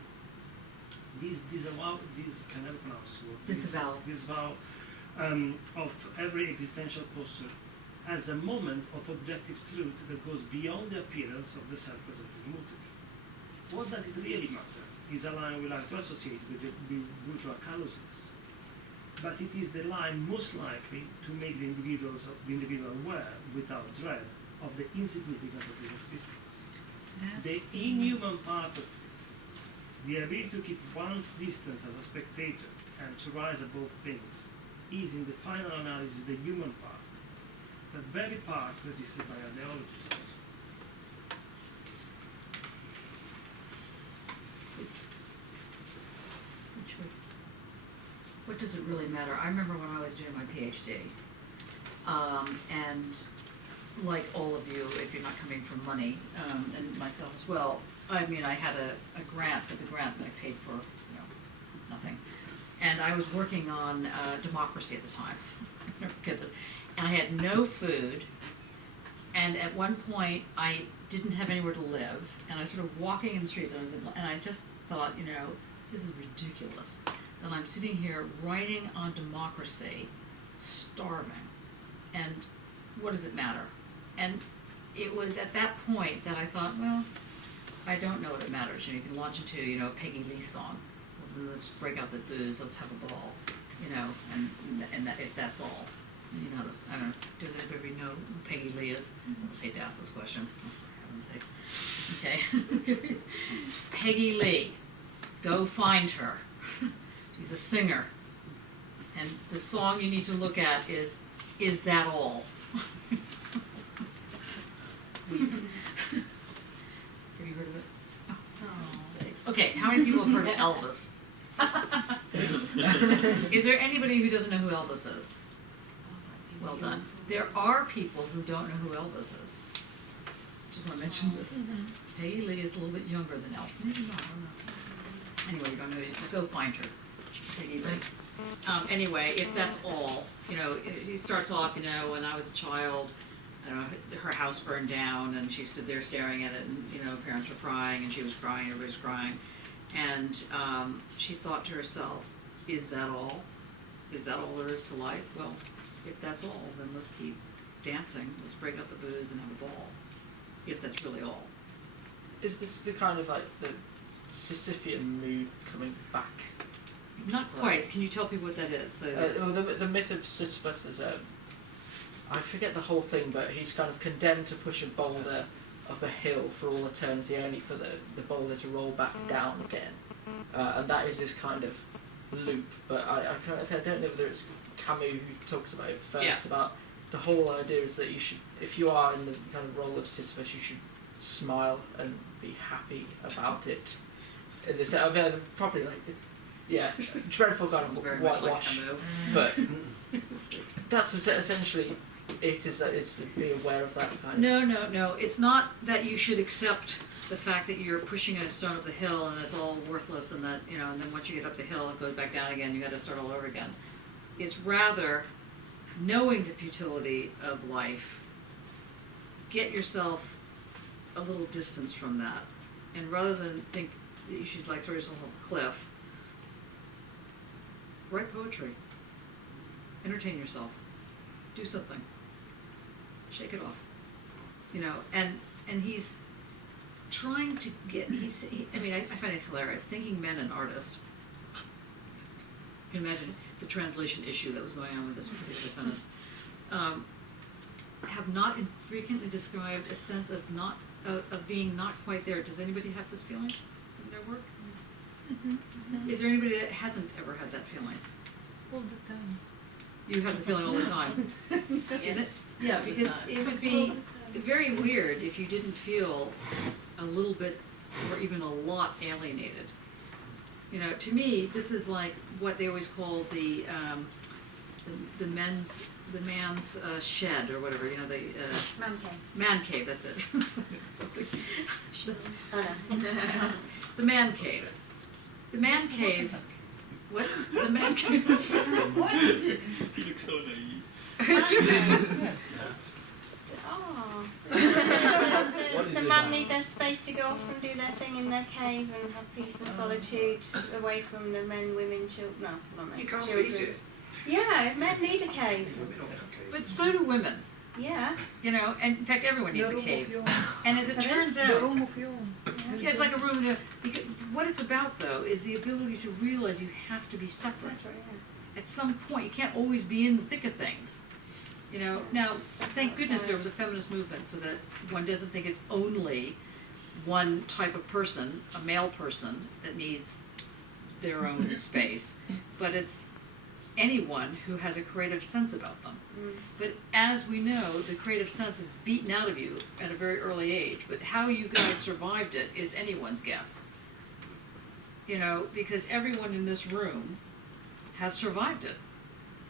this disavow of every existential posture as a moment of objective truth that goes beyond the appearance of the self-preserving motive. What does it really matter is a line we like to associate with the bourgeois callousness. But it is the line most likely to make the individual aware, without dread, of the insignificance of his existence. The inhuman part of it, the ability to keep one's distance as a spectator and to rise above things, is in the final analysis the human part, that very part resisted by ideologists. Good choice. what does it really matter? I remember when I was doing my PhD, and like all of you, if you're not coming from money, and myself as well, I mean, I had a grant, but the grant I paid for, nothing. And I was working on democracy at the time. I'll never forget this. And I had no food, and at one point I didn't have anywhere to live, and I was sort of walking in the streets, and I just thought, this is ridiculous. And I'm sitting here writing on democracy, starving, and what does it matter? And it was at that point that I thought, well, I don't know what it matters. You can launch into, a Peggy Lee song. Well, let's break out the booze, let's have a ball, and that, if that's all. I don't know, does anybody know who Peggy Lee is? I just hate to ask this question, oh, for heaven's sakes. Okay. Peggy Lee, go find her. She's a singer. And the song you need to look at is That All? Have you heard of it? Oh, for heaven's sakes. Okay, how many people have heard of Elvis? Is there anybody who doesn't know who Elvis is? Well done. There are people who don't know who Elvis is. Just want to mention this. Peggy Lee is a little bit younger than Elvis. Maybe not, I don't know. Anyway, you don't know it. Go find her. Peggy Lee. Anyway, if that's all, he starts off, when I was a child, I don't know, her house burned down and she stood there staring at it and, parents were crying and she was crying, everybody was crying. And she thought to herself, is that all? Is that all there is to life? Well, if that's all, then let's keep dancing. Let's break out the booze and have a ball. If that's really all. Is this the kind of the Sisyphean mood coming back? Not quite. Can you tell people what that is? So the myth of Sisyphus is I forget the whole thing, but he's kind of condemned to push a boulder up a hill for all eternity, only for the boulder to roll back down again. And that is this kind of loop. But I don't know whether it's Camus who talks about it first, about the whole idea is that you should, if you are in the kind of role of Sisyphus, you should smile and be happy about it. In this, probably dreadful kind of whitewash, but that's essentially it. Is to be aware of that kind of. No. It's not that you should accept the fact that you're pushing a stone up the hill and it's all worthless, and that and then once you get up the hill, it goes back down again. You got to start all over again. It's rather knowing the futility of life. Get yourself a little distance from that, and rather than think that you should throw yourself off a cliff, write poetry, entertain yourself, do something, shake it off, and he's trying to get, I find it hilarious, thinking men an artist. You can imagine the translation issue that was going on with this particular sentence. Have not infrequently described a sense of being not quite there. Does anybody have this feeling in their work? Mm-hmm. Is there anybody that hasn't ever had that feeling? All the time. You have the feeling all the time. Yes. Is it? Yeah, because it would be very weird if you didn't feel a little bit or even a lot alienated. To me, this is like what they always call the man's shed or whatever. The Man cave. man cave. That's it. Something. Oh no. The man cave. The man cave. What? The man cave. What? You look so naive. What is The it man about? need their space to go off and do their thing in their cave and have peace and solitude away from the men, women, children. No, not men. You can't children. beat it. Yeah, men need a cave. Women don't have But so do women. Yeah. And in fact, everyone needs a cave. And as it turns The out, room of your own. yeah, it's like a room. Because what it's about, though, is the ability to realize you have to be separate. At some point, you can't always be in the thick of things. Now, thank goodness there was a feminist movement so that one doesn't think it's only one type of person, a male person, that needs their own space, but it's anyone who has a creative sense about them. But as we know, the creative sense is beaten out of you at a very early age, but how you guys survived it is anyone's guess. Because everyone in this room has survived it.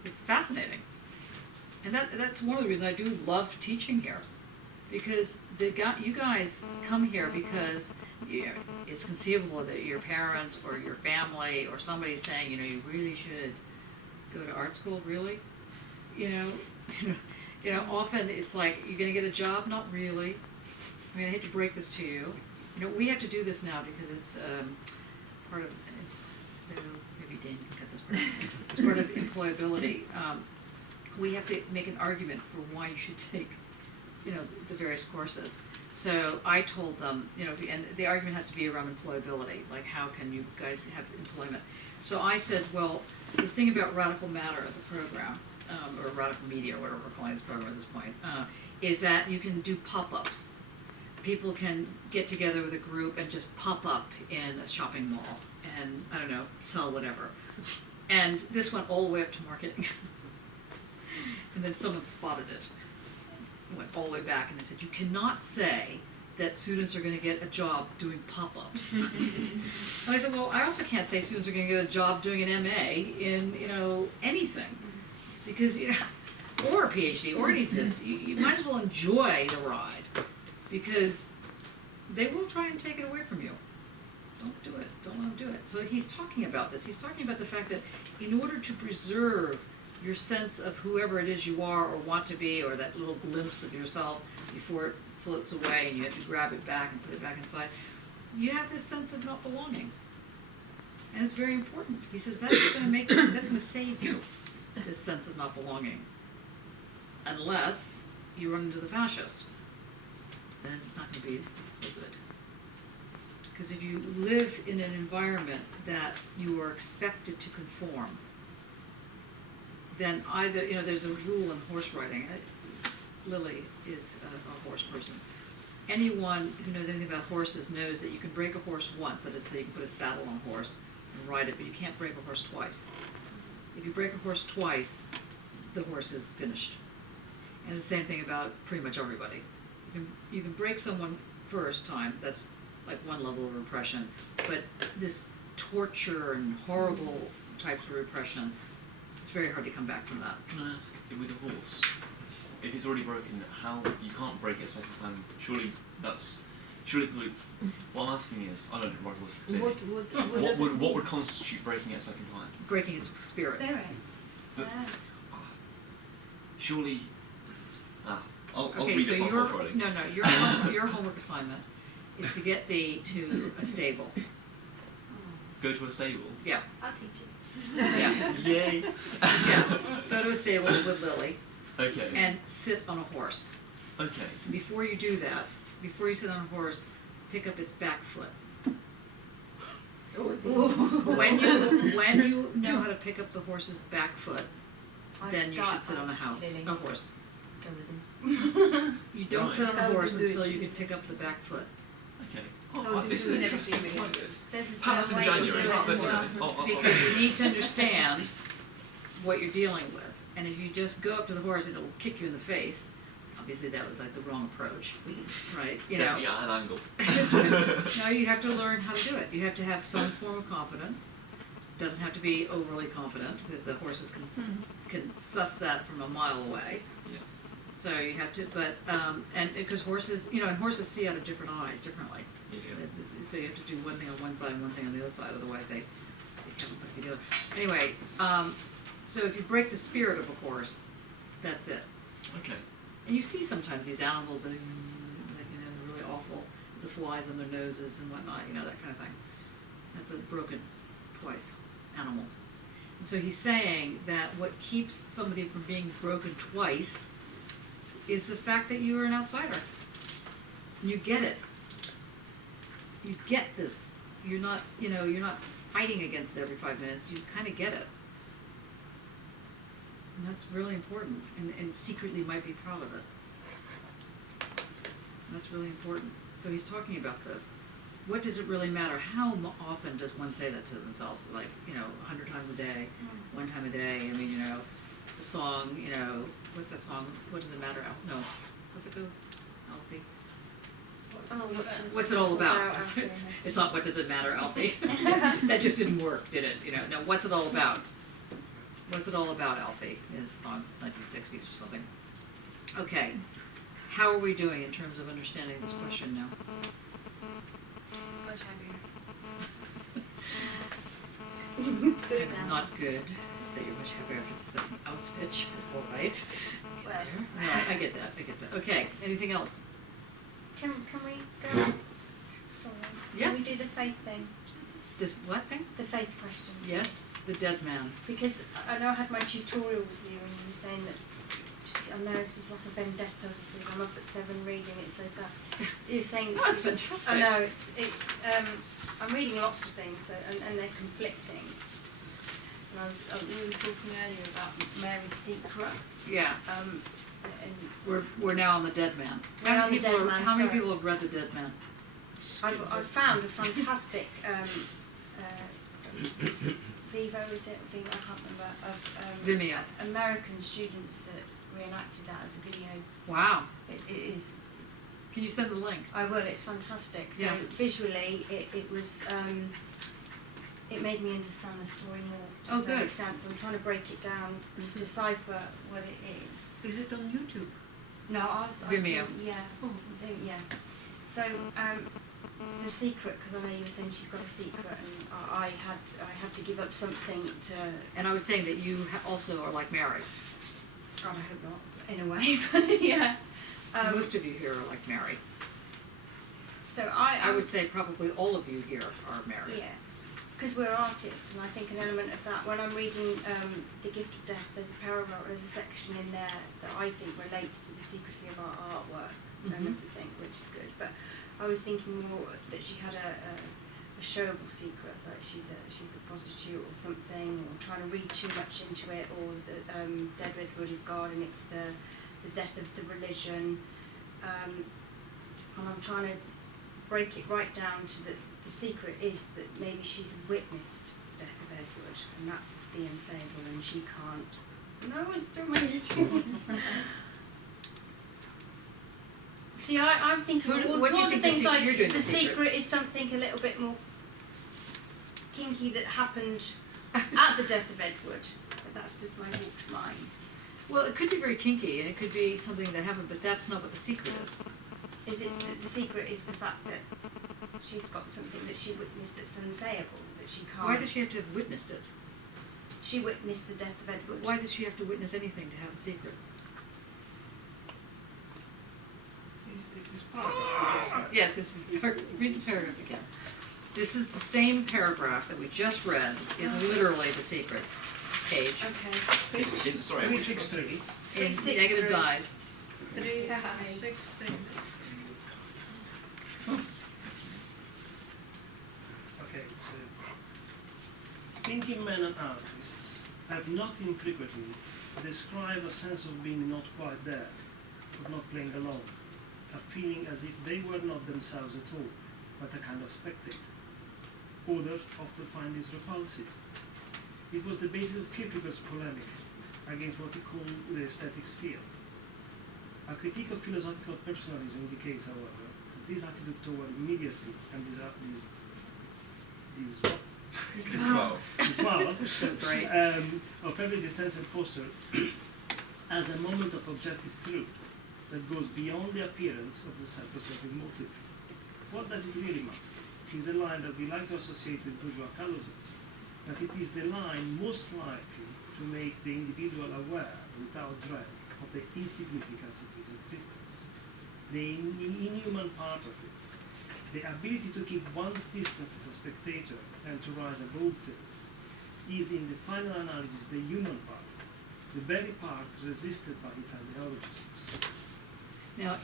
It's fascinating. And that's one of the reasons I do love teaching here. Because you guys come here because it's conceivable that your parents or your family or somebody's saying, you really should go to art school, really? Often it's like, you're going to get a job? Not really. I mean, I hate to break this to you. We have to do this now because it's part of, maybe Dan can cut this part out. It's part of employability. We have to make an argument for why you should take, the various courses. So I told them, and the argument has to be around employability, like how can you guys have employment? So I said, well, the thing about Radical Matter as a program, or Radical Media, or whatever we're calling this program at this point, is that you can do pop-ups. People can get together with a group and just pop up in a shopping mall and, I don't know, sell whatever. And this went all the way up to marketing. And then someone spotted it. Went all the way back and they said, you cannot say that students are going to get a job doing pop-ups. And I said, well, I also can't say students are going to get a job doing an MA in, anything. Because, or a PhD, or anything. You might as well enjoy the ride. Because they will try and take it away from you. Don't do it. Don't let them do it. So he's talking about this. He's talking about the fact that in order to preserve your sense of whoever it is you are or want to be, or that little glimpse of yourself before it floats away and you have to grab it back and put it back inside, you have this sense of not belonging. And it's very important. He says that's going to save you, this sense of not belonging. Unless you run into the fascist. Then it's not going to be so good. Because if you live in an environment that you are expected to conform, then either, there's a rule in horse riding. Lily is a horse person. Anyone who knows anything about horses knows that you can break a horse once, that is to say you can put a saddle on a horse and ride it, but you can't break a horse twice. If you break a horse twice, the horse is finished. And it's the same thing about pretty much everybody. You can break someone first time, that's like one level of repression, but this torture and horrible types of repression, it's very hard to come back from that. Can I ask, with a horse, if it's already broken, how you can't break it a second time? Surely what I'm asking is, I don't ride horses clearly. What would constitute breaking it a second time? Breaking its spirit. But, surely, I'll Okay, read so it while horse riding. your homework assignment is to get thee to a stable. Go to a stable? Yeah. I'll teach you. Yeah. Yay! Yeah. Go to a stable with Lily Okay. and sit on a horse. Okay. Before you do that, before you sit on a horse, pick up its back foot. When you know how to pick up the horse's back foot, then you should sit on a horse. You don't sit on a horse until you can pick up the back foot. Okay. This is never seen before. This is Perhaps in January. because you need to understand what you're dealing with. And if you just go up to the horse, it'll kick you in the face. Obviously, that was like the wrong approach, right? Definitely at an angle. No, you have to learn how to do it. You have to have some form of confidence. Doesn't have to be overly confident because the horses can suss that from a mile away. Yeah. So you have to, but and because horses, and horses see out of different eyes differently. Yeah. So you have to do one thing on one side and one thing on the other side, otherwise they can't put together. Anyway, so if you break the spirit of a horse, that's it. Okay. And you see sometimes these animals that they're really awful, the flies on their noses and whatnot, that kind of thing. That's a broken twice animal. And so he's saying that what keeps somebody from being broken twice is the fact that you are an outsider. And you get it. You get this. You're not fighting against it every 5 minutes. You kind of get it. And that's really important. And secretly might be proud of it. That's really important. So he's talking about this. What does it really matter? How often does one say that to themselves? Like, 100 times a day, one time a day. I mean, the song, what's that song? What does it matter? No. What's it go? Alfie? What's it all about? It's not what does it matter, Alfie. That just didn't work, did it? No, what's it all about? What's it all about, Alfie? His song, it's 1960s or something. Okay, how are we doing in terms of understanding this question now? Much happier. Good example. Not good that you're much happier after discussing Auschwitz, but all right. Well, No, I get that. Okay, anything else? Can we go? Sorry. Yes. Can we do the faith thing? The what thing? The faith question. Yes, the dead man. Because I know I had my tutorial with you and you were saying that I know this is like a vendetta. Because I'm up at 7 reading it, so sad. You're saying that Oh, it's she's- fantastic. I know it's I'm reading lots of things, so, and they're conflicting. And we were talking earlier about Mary's secret. Yeah, And we're now on the dead man. We're on the Dead Man, How many sorry. people have read the dead man? I've found a fantastic Vivo, is it? Vivo, I can't remember. Of Vimeo. American students that reenacted that as a video. Wow. It is. Can you send the link? I will. It's fantastic. So Yeah. visually, it was. It made me understand the story more to Oh, some good. extent. So I'm trying to break it down and Mhm. decipher what it is. Is it on YouTube? No, Vimeo. Yeah. Yeah. So the secret, because I know you were saying she's got a secret, and I had to give up something to. And I was saying that you also are like Mary. God, I hope not. In a way, but yeah. Most of you here are like Mary. So I would say probably all of you here are Mary. Yeah, because we're artists, and I think an element of that. When I'm reading The Gift of Death, there's a paragraph, there's a section in there that I think relates to the secrecy of our artwork and Mhm. everything, which is good. But I was thinking more that she had a showable secret, like she's a prostitute or something, or trying to read too much into it, or that Dead Redwood is God and it's the death of the religion. And I'm trying to break it right down to the secret is that maybe she's witnessed the death of Edward, and that's the unsayable, and she can't. No one's doing it. See, I'm thinking What all do you sorts of think the things secret- like you're doing the the secret. secret is something a little bit more kinky that happened at the death of Edward. But that's just my warped mind. Well, it could be very kinky, and it could be something that happened, but that's not what the secret is. Is it the secret is the fact that she's got something that she witnessed that's unsayable, that she can't. Why does she have to have witnessed it? She witnessed the death of Edward. Why does she have to witness anything to have a secret? Is this paragraph? Yes, this is read the paragraph again. This is the same paragraph that we just read is literally the secret page Okay. Sorry, which one? 363. in 363. negative dies. 316. Okay, so thinking men and artists have not infrequently described a sense of being not quite there, of not playing alone, a feeling as if they were not themselves at all, but a kind of spectator. Others often find this repulsive. It was the basis of Kierkegaard's polemic against what he called the aesthetic sphere. A critique of philosophical personalism indicates, however, that this attitude toward immediacy and this Great. of every existential poster as a moment of objective truth that goes beyond the appearance of the self-preserving motive. What does it really matter? Is a line that we like to associate with bourgeois callous, but it is the line most likely to make the individual aware, without dread, of the insignificance of his existence, the inhuman part of it, the ability to keep one's distance as a spectator and to rise above things, is in the final analysis the human part, the very part resisted by its ideologists. Now,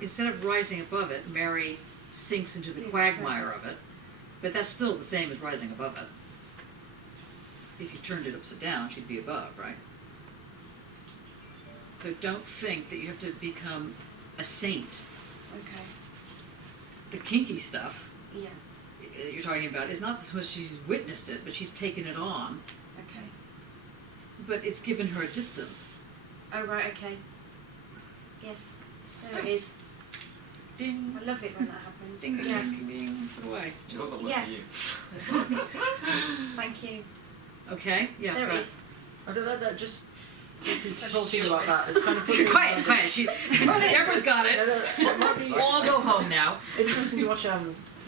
instead of rising above it, Mary sinks into the quagmire of it, but that's still the same as rising above it. If you turned it upside down, she'd be above, right? So don't think that you have to become a saint. Okay. The kinky stuff Yeah. you're talking about is not so much she's witnessed it, but she's taken it on, Okay. but it's given her a distance. Oh right. Okay. Yes. There it is. Ding, I love it when that happens. ding, ding, Yes. ding, ding, put away. Well, that worked Yes. for you. Thank you. Okay, yeah, There it right. is. I don't know, that just talking about that. It's kind of putting Quiet. Deborah's got it. It might be We'll all go home now. interesting to watch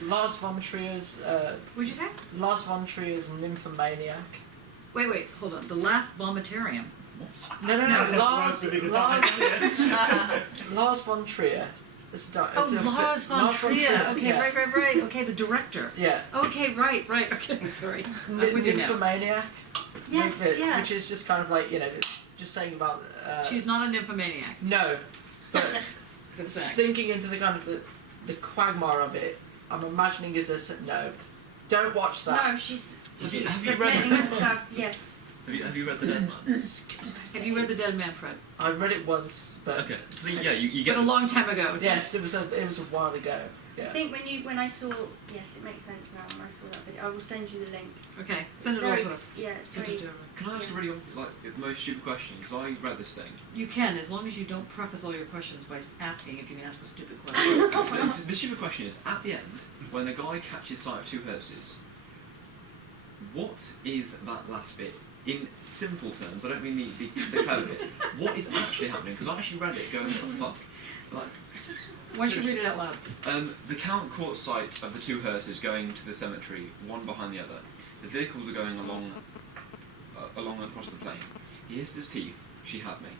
Lars von Trier's What'd you say? Nymphomaniac. Wait, hold on. The Last Vomitarium. No, That's the big Lars von Trier. It's a Lars von Trier. Okay, yeah. right. Okay, the director. Yeah. Okay, right. Okay, sorry. I'm with you now. Nymphomaniac. Yes, yeah. Which is just kind of like, just saying about. She's not a nymphomaniac. No, but Just saying. sinking into the kind of the quagmire of it, I'm imagining is this. No, don't watch that. No, she's Have you read submitting it? herself. Yes. Have you read The Dead Man? Have you read The Dead Man, Fred? I read it once, but Okay, so yeah, you get But a long time ago. yes, it was a while ago. I Yeah. think when I saw, yes, it makes sense now when I saw that video. I will send you the link. Okay, send It's it all very- to us. Yeah, it's Send it very. to everyone. Can I ask a really the most stupid question? Because I read this thing. You can, as long as you don't preface all your questions by asking if you can ask a stupid question. The stupid question is, at the end, when the guy catches sight of two hearses, what is that last bit? In simple terms, I don't mean the clever bit. What is actually happening? Because I actually read it going, what the fuck? Like, Why don't you read it out loud? the Count caught sight of the two hearses going to the cemetery, one behind the other. The vehicles are going along across the plain. He hissed his teeth. She had me.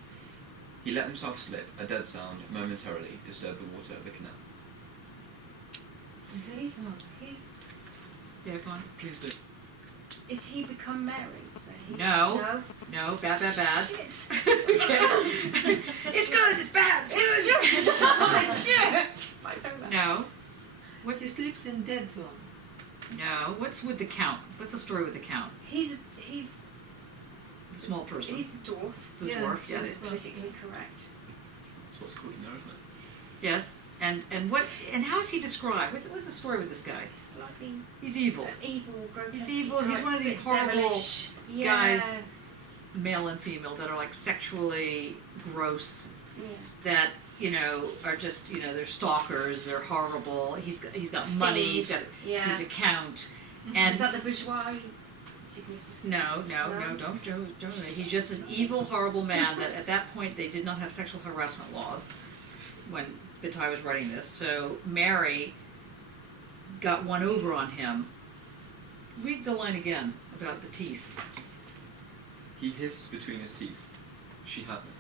He let himself slip. A dead sound momentarily disturbed the water of the canal. He's Yeah, go on. Please do. is he become Mary? So he, No. No, bad. It's, Okay. It's good, it's bad, it's good. just yeah. I don't know. No. He sleeps in dead zone. No. What's with the Count? What's the story with the Count? He's The small person. he's the dwarf. The Yeah, dwarf, yeah. yes. Politically correct. That's what it's called in there, isn't it? Yes. And how is he described? What's the story with this guy? Slightly He's evil. evil, grotesque. He's evil, he's type, one of these bit horrible devilish. guys, male and female, that are like sexually gross, Yeah. that, are just, they're stalkers, they're horrible. He's got money, he's a count. And Is that the bourgeois significance? no, don't. He's just an evil, horrible man that at that point they did not have sexual harassment laws when Bataille was writing this. So Mary got one over on him. Read the line again about the teeth. He hissed between his teeth. She had me.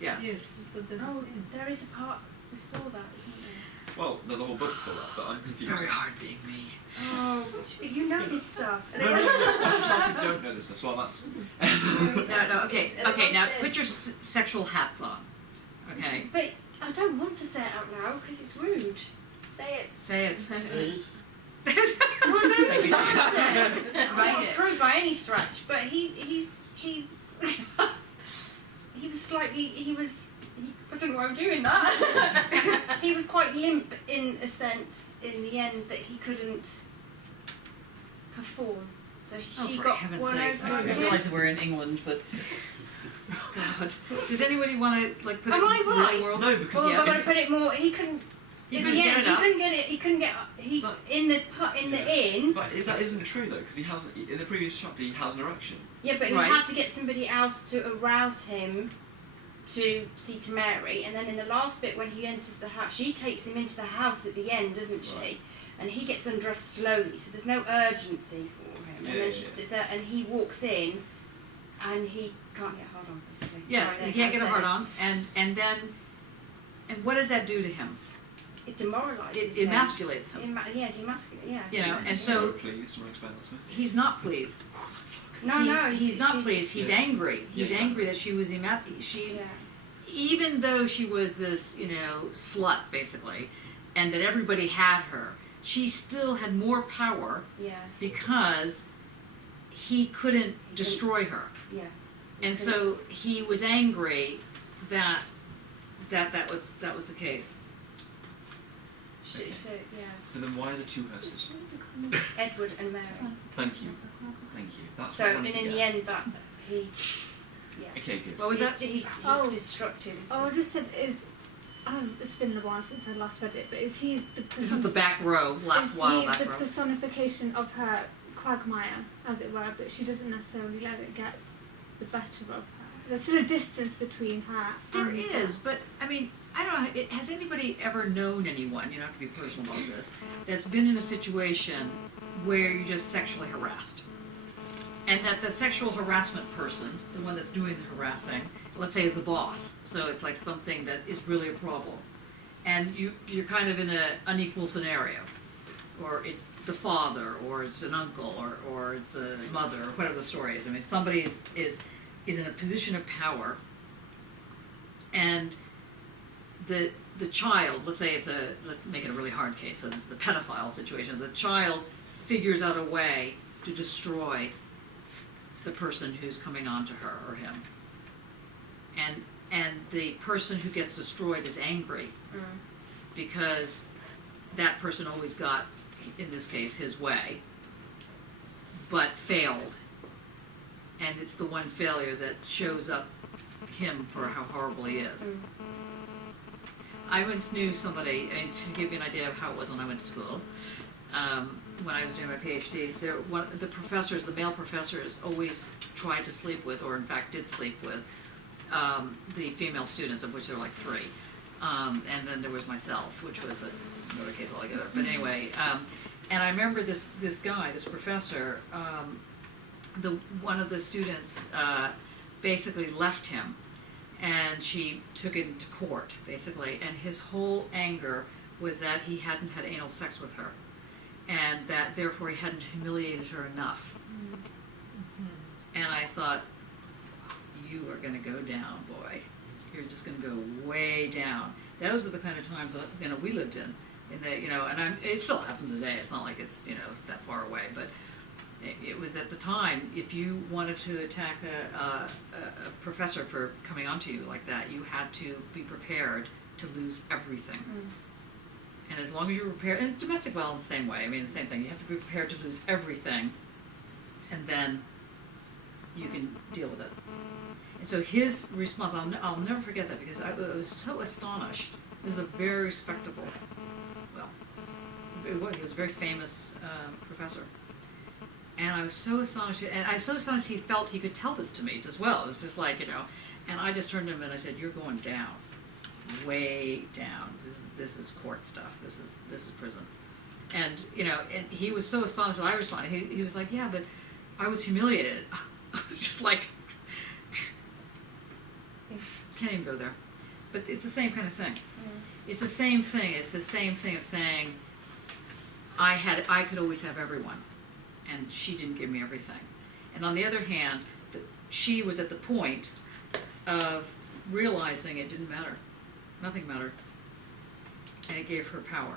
Yes. But there's Oh, there is a part before that, isn't there? Well, there's a whole book for that, but I'm confused. Very hard being me. Oh, you know this stuff. No, I actually don't know this, so I'm asking. No, okay, now put your sexual hats on. Okay? But I don't want to say it out loud because it's rude. Say it. Say it. Well, no, Thank you, it's James. I'm not proved by any stretch, but he was I don't know why I'm doing that. He was quite limp in a sense in the end that he couldn't perform. So Oh, she for got heaven's one sakes. over I on him. realize that we're in England, but God. Does anybody want to put Am it I in the right? real world? No, because Well, yes. if I'm going to put it more, he couldn't. He in couldn't the get end, it he up. couldn't get it. He couldn't get. He But- in the inn. But that isn't true though, because he hasn't. In the previous chapter, he has an erection. Yeah, but he Right. had to get somebody else to arouse him to see to Mary, and then in the last bit when he enters the house, she takes him into the house at the end, doesn't she? Right. And he gets undressed slowly, so there's no urgency for him. Yeah, and then yeah, she stood there, and he walks in, and he can't get hard on basically. Yes, Sorry, he can't I get a said hard it. on, and then, and what does that do to him? It demoralises It him. emasculates him. Yeah, demasculate. Yeah. You know, and So so please, someone explain that to me. he's not pleased. No, he's not she's- pleased. He's Yeah. angry. He's Yeah. angry that she was she. Yeah. Even though she was this, slut basically, and that everybody had her, she still had more power Yeah. because he couldn't destroy her. Yeah. And so he was angry that was the case. So, yeah. So then, why are the two hearses? Edward and Mary. Thank you. Thank you. That's So, what I and wanted in to the get. end, that he. Yeah. Okay, good. What was that? He's Oh. destructive. isn't Oh, I he? just said it's been a while since I last read it, but is he the This is the back row, last is while he back the row. personification of her quagmire, as it were, but she doesn't necessarily let it get the better of her. There's sort of distance between her. There and is, but I mean, I don't know. Has anybody ever known anyone? You don't have to be personal about this. That's been in a situation where you're just sexually harassed, and that the sexual harassment person, the one that's doing the harassing, let's say is a boss. So it's like something that is really a problem, and you're kind of in an unequal scenario, or it's the father, or it's an uncle, or it's a mother, or whatever the story is. I mean, somebody is in a position of power, and the child, let's say let's make it a really hard case, so it's the pedophile situation. The child figures out a way to destroy the person who's coming on to her or him. And the person who gets destroyed is angry because that person always got, in this case, his way, but failed. And it's the one failure that shows up him for how horrible he is. I once knew somebody, and to give you an idea of how it was when I went to school, when I was doing my PhD, the professors, the male professors, always tried to sleep with, or in fact did sleep with, the female students, of which there were like 3. And then there was myself, which was another case altogether. But anyway, and I remember this guy, this professor, one of the students basically left him, and she took him to court, basically, and his whole anger was that he hadn't had anal sex with her, and that therefore he hadn't humiliated her enough. And I thought, you are going to go down, boy. You're just going to go way down. Those are the kind of times that we lived in the, and it still happens today. It's not like it's that far away, but it was at the time, if you wanted to attack a professor for coming onto you like that, you had to be prepared to lose everything. And as long as you're prepared, and it's domestic violence the same way, I mean, the same thing, you have to be prepared to lose everything, and then you can deal with it. And so his response, I'll never forget that, because I was so astonished. He was a very respectable, he was a very famous professor. And I was so astonished, he felt he could tell this to me as well. It was just like, and I just turned to him and I said, you're going down, way down. This is court stuff. This is prison. And, and he was so astonished that I responded. He was like, yeah, but I was humiliated. Just like, can't even go there. But it's the same kind of thing. It's the same thing. It's the same thing of saying, I could always have everyone, and she didn't give me everything. And on the other hand, she was at the point of realizing it didn't matter. Nothing mattered. And it gave her power.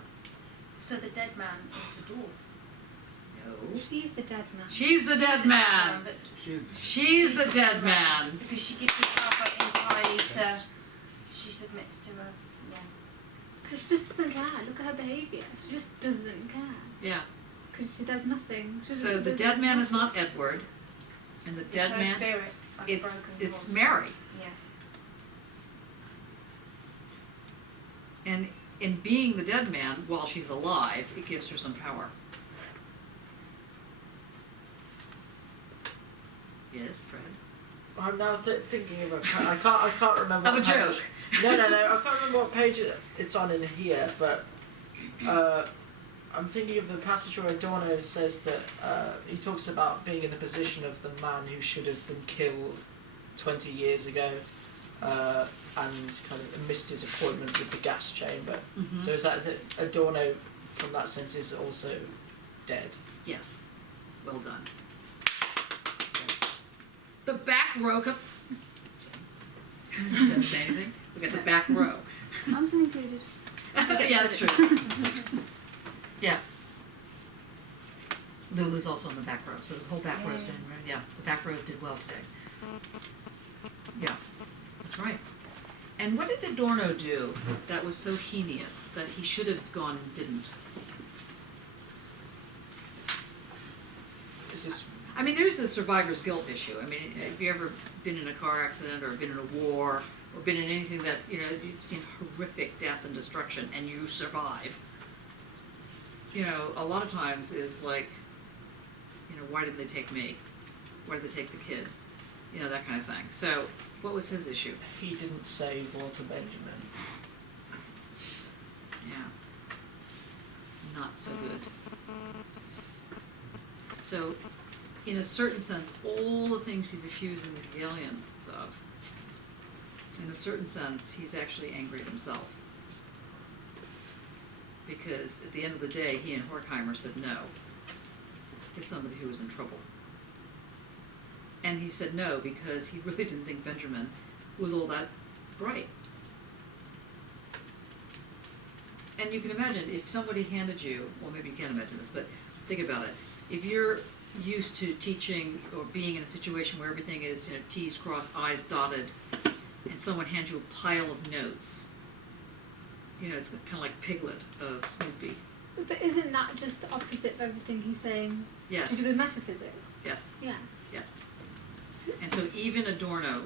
So the dead man is the dwarf. No. She's the dead man. She's the dead man. But She's the dead man. because she gives herself up entirely to, she submits to her. Yeah. Because she just doesn't care. Look at her behaviour. She just doesn't care. Yeah. Because she does nothing. She So the doesn't- dead man is not Edward, and the dead It's her man, spirit, like a it's broken horse. Mary. Yeah. And in being the dead man while she's alive, it gives her some power. Yes, Fred. I'm now thinking of I can't remember. Of a what page. joke. No. I can't remember what page it's on in here, but I'm thinking of the passage where Adorno says that he talks about being in the position of the man who should have been killed 20 years ago, and kind of missed his appointment with the gas chamber. Mm-hmm. So is that Adorno, from that sense, is also dead? Yes. Well done. The back row. Doesn't say anything. We got the back row. I was included. Yeah, that's true. Yeah. Lulu's also in the back row, so the whole back row's doing right. Yeah, the back row did well today. Yeah, that's right. And what did Adorno do that was so heinous that he should have gone and didn't? Is this? I mean, there's the survivor's guilt issue. I mean, have you ever been in a car accident or been in a war or been in anything that, you've seen horrific death and destruction and you survive? A lot of times is like, why didn't they take me? Why did they take the kid? you know, that kind of thing. So, what was his issue? He didn't save Walter Benjamin. Yeah. Not so good. So, in a certain sense, all the things he's accusing the Hegelians of, in a certain sense, he's actually angry at himself. Because at the end of the day, he and Horkheimer said no to somebody who was in trouble. And he said no because he really didn't think Benjamin was all that bright. And you can imagine if somebody handed you, well, maybe you can't imagine this, but think about it. If you're used to teaching or being in a situation where everything is, you know, T's crossed, I's dotted, and someone hands you a pile of notes, you know, it's kind of like Piglet of Snoopy. But isn't that just the opposite of everything he's saying Yes. to do with metaphysics? Yes. Yeah. Yes. And so even Adorno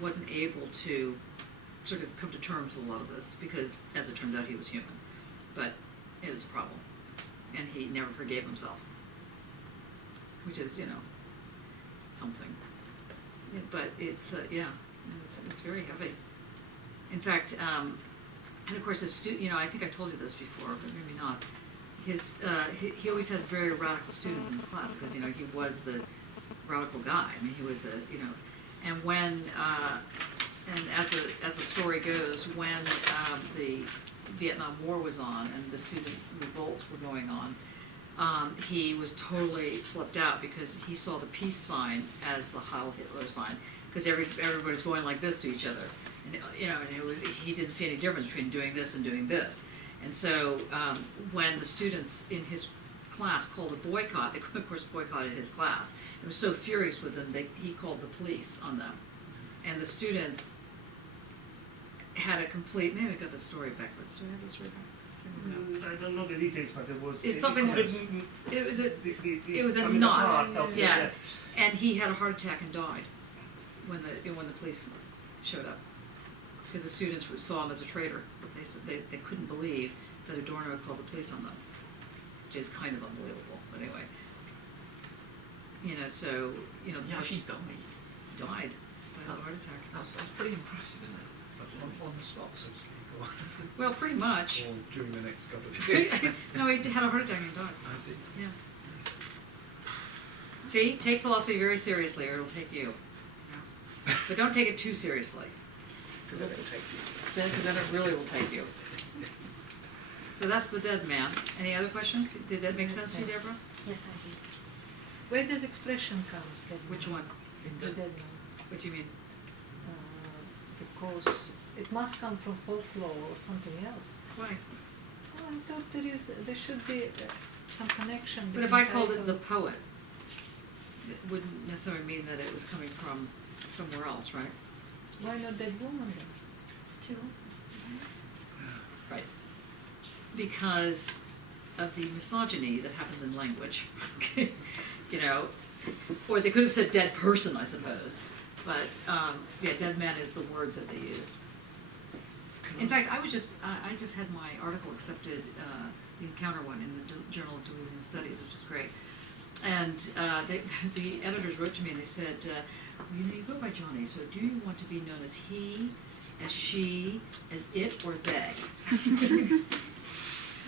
wasn't able to sort of come to terms with a lot of this because, as it turns out, he was human. But it was a problem. And he never forgave himself. Which is, you know, something. Yeah, but it's, yeah, it's very heavy. In fact, and of course, you know, I think I told you this before, but maybe not. He always had very radical students in his class because, you know, he was the radical guy. I mean, he was you know, and when, and as the story goes, when the Vietnam War was on and the student revolts were going on, he was totally flipped out because he saw the peace sign as the Heil Hitler sign because everybody's going like this to each other. And, you know, and he didn't see any difference between doing this and doing this. And so when the students in his class called a boycott, they of course boycotted his class. It was so furious with them that he called the police on them. And the students had a complete, maybe I got the story backwards. Do I have the story backwards? I don't know the details, but it was. It's something that- It was a, it was a knot. Yeah. And he had a heart attack and died when the police showed up. Because the students saw him as a traitor. They couldn't believe that Adorno had called the police on them, which is kind of unbelievable. But anyway, you know, so you know, Yeah, she died. died by a heart attack. That's pretty impressive, isn't it? On the spot, so to speak, or, Well, pretty much. or during the next couple of years. No, he had a heart attack and died. I see. Yeah. See, take philosophy very seriously, or it'll take you. Yeah. But don't take it too seriously. Because then it'll take you. Because then it really will take you. So that's the dead man. Any other questions? Did that make sense to you, Deborah? Yes, I think. Where does expression comes? That Which one? The dead man. What do you mean? Because it must come from folklore or something else. Why? Oh, I thought there should be some connection. But if I called it the poet, it wouldn't necessarily mean that it was coming from somewhere else, right? Why not dead woman then? It's too. Right. Because of the misogyny that happens in language. You know, or they could have said dead person, I suppose. But yeah, dead man is the word that they used. In fact, I just had my article accepted, the Encounter one, in the Journal of Delusion Studies, which was great. And the editors wrote to me and they said, you know, you go by Johnny, so do you want to be known as he, as she, as it, or they?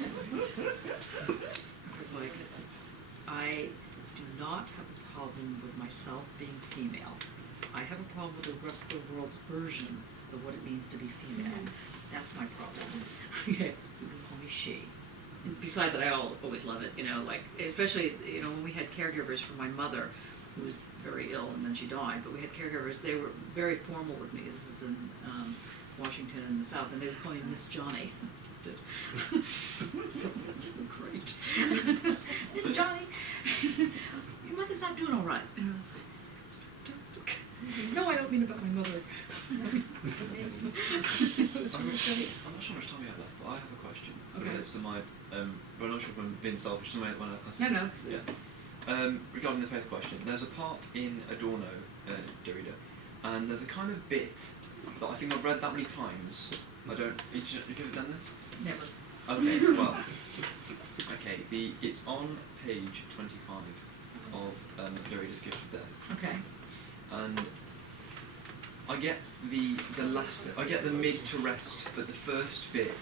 I was like, I do not have a problem with myself being female. I have a problem with the rest of the world's version of what it means to be female. That's my problem. You can call me she. And besides that, I always love it, you know, like, especially, you know, when we had caregivers for my mother, who was very ill and then she died, but we had caregivers, they were very formal with me. This was in Washington in the South, and they would call me Miss Johnny. So that's so great. Miss Johnny, your mother's not doing all right. And I was like, fantastic. No, I don't mean about my mother. It was really great. I'm not sure how much time we have left, but I have a question. Okay. Relates to my, but I'm not sure if I'm being selfish. So my class. No. Yeah. Regarding the faith question, there's a part in Adorno, Derrida, and there's a kind of bit that I think I've read that many times. I don't. Have you ever done this? Never. Okay. Well. Okay. It's on page 25 of Derrida's Gift of Death. Okay. And I get the latter. I get the mid to rest, but the first bit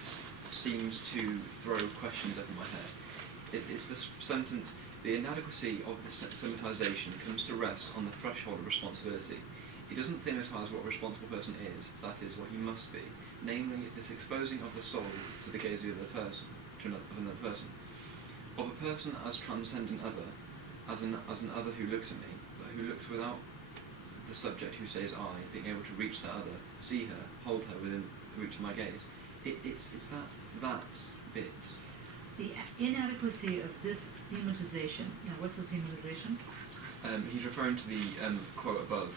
seems to throw questions over my head. It's this sentence: the inadequacy of the thematization comes to rest on the threshold of responsibility. It doesn't thematize what a responsible person is, that is, what he must be, namely, this exposing of the soul to the gaze of another person, of a person as transcendent other, as an other who looks at me, but who looks without the subject who says I, being able to reach that other, see her, hold her within the reach of my gaze. It's that bit. The inadequacy of this thematization. Now, what's the thematization? He's referring to the quote above.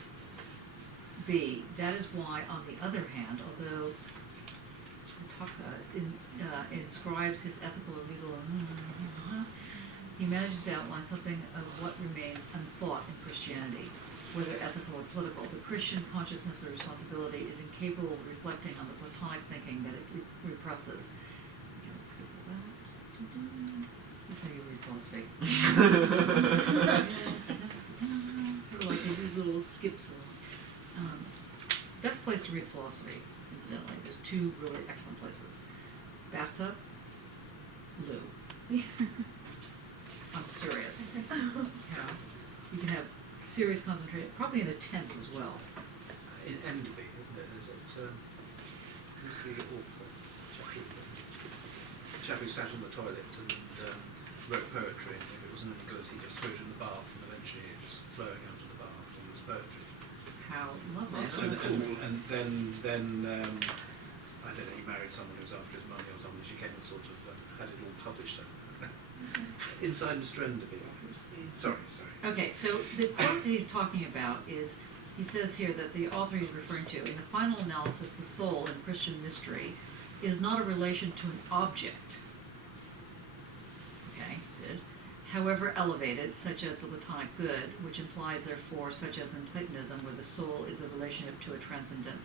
B. That is why, on the other hand, although inscribes his ethical or legal, he manages to outline something of what remains unthought in Christianity, whether ethical or political. The Christian consciousness of responsibility is incapable of reflecting on the Platonic thinking that it represses. Okay, let's skip all that. This is how you read philosophy. Sort of like they do little skips. Best place to read philosophy, incidentally. There's two really excellent places. Bathtub, loo. I'm serious. You can have serious concentration, probably in a tent as well. In Enderby, isn't it? Is it who's the author? The chap who sat on the toilet and wrote poetry, and if it wasn't any good, he just threw it in the bath, and eventually it was flowing out of the bath, and it was poetry. How lovely. And, So cool. and then I don't know, he married someone who was after his money or something. She came and sort of had it all published. Inside Mr. Enderby. Sorry. Okay, so the quote that he's talking about is, he says here that the author he's referring to, in the final analysis, the soul in Christian mystery is not a relation to an object. Okay, good. However elevated, such as the Platonic good, which implies therefore, such as in Platonism, where the soul is the relationship to a transcendent,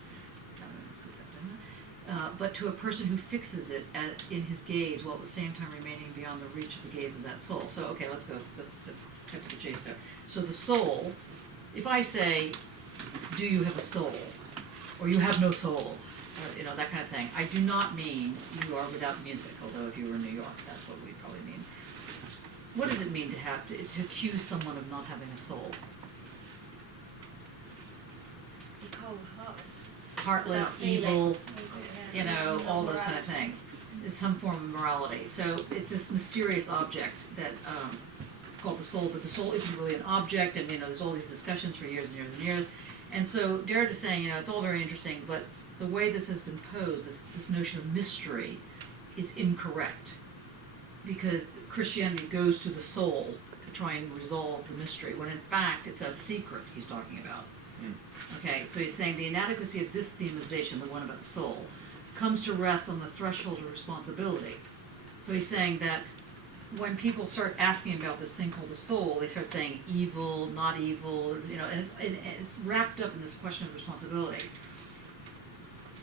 but to a person who fixes it in his gaze while at the same time remaining beyond the reach of the gaze of that soul. So, okay, let's just cut to the chase there. So the soul, if I say, do you have a soul? Or you have no soul? Or, that kind of thing. I do not mean you are without music, although if you were in New York, that's what we'd probably mean. What does it mean to accuse someone of not having a soul? Be cold, heartless. Heartless, Without evil, feeling. all those kind of things. It's some form of morality. So it's this mysterious object that it's called the soul, but the soul isn't really an object, and there's all these discussions for years and years and years. And so Derrida is saying, it's all very interesting, but the way this has been posed, this notion of mystery, is incorrect. Because Christianity goes to the soul to try and resolve the mystery, when in fact it's a secret he's talking about. Okay, so he's saying the inadequacy of this themization, the one about the soul, comes to rest on the threshold of responsibility. So he's saying that when people start asking about this thing called the soul, they start saying evil, not evil, and it's wrapped up in this question of responsibility.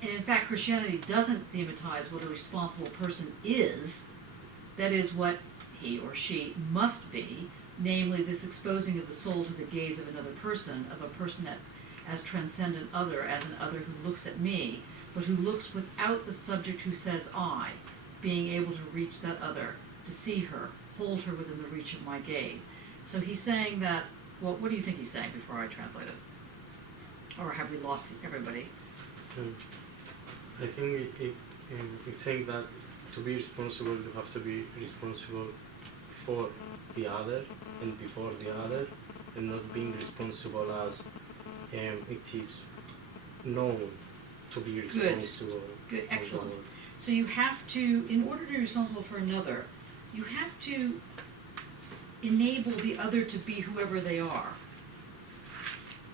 And in fact, Christianity doesn't thematize what a responsible person is, that is what he or she must be, namely this exposing of the soul to the gaze of another person, of a person that as transcendent other, as an other who looks at me, but who looks without the subject who says I, being able to reach that other, to see her, hold her within the reach of my gaze. So he's saying that, well, what do you think he's saying before I translate it? Or have we lost everybody? I think it's saying that to be responsible, you have to be responsible for the other and before the other, and not being responsible as it is known to be responsible. Good, excellent. So you have to, in order to be responsible for another, you have to enable the other to be whoever they are,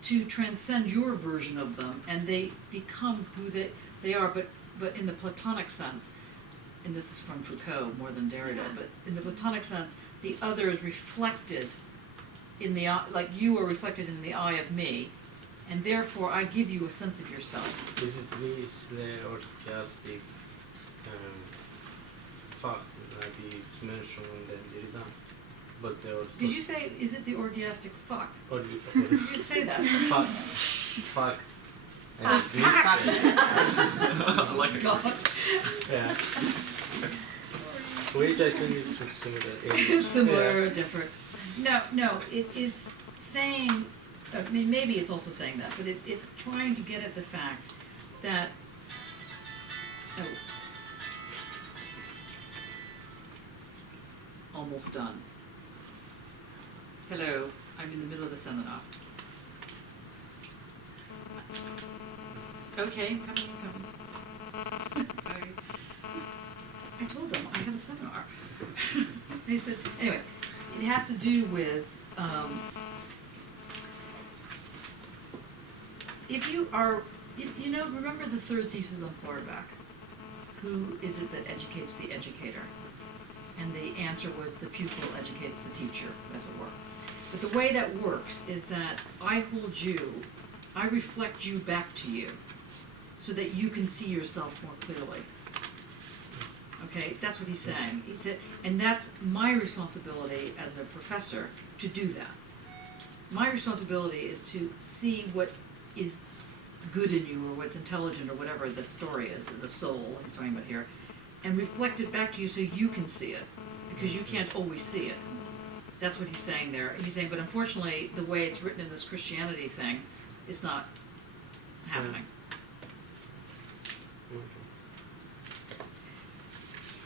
to transcend your version of them, and they become who they are, but in the Platonic sense, and this is from Foucault more than Derrida, but in the Platonic sense, the other is reflected in the eye, like you are reflected in the eye of me, and therefore I give you a sense of yourself. This is the orgiastic fact, maybe it's mentioned in the Derrida, but Did you say, is it the orgiastic fuck? Did Did you say that? fact I like it. God. Yeah. Which I think is similar. Similar, different. No, it is saying, I mean, maybe it's also saying that, but it's trying to get at the fact that, oh, almost done. Hello, I'm in the middle of the seminar. Okay, come. I told them I have a seminar. They said, anyway, it has to do with, if you are, you know, remember the third thesis on Feuerbach? Who is it that educates the educator? And the answer was the pupil educates the teacher, as it were. But the way that works is that I hold you, I reflect you back to you, so that you can see yourself more clearly. Okay, that's what he's saying. He said, and that's my responsibility as a professor to do that. My responsibility is to see what is good in you, or what's intelligent, or whatever the story is, the soul he's talking about here, and reflect it back to you so you can see it, because you can't always see it. That's what he's saying there. He's saying, but unfortunately, the way it's written in this Christianity thing, it's not happening.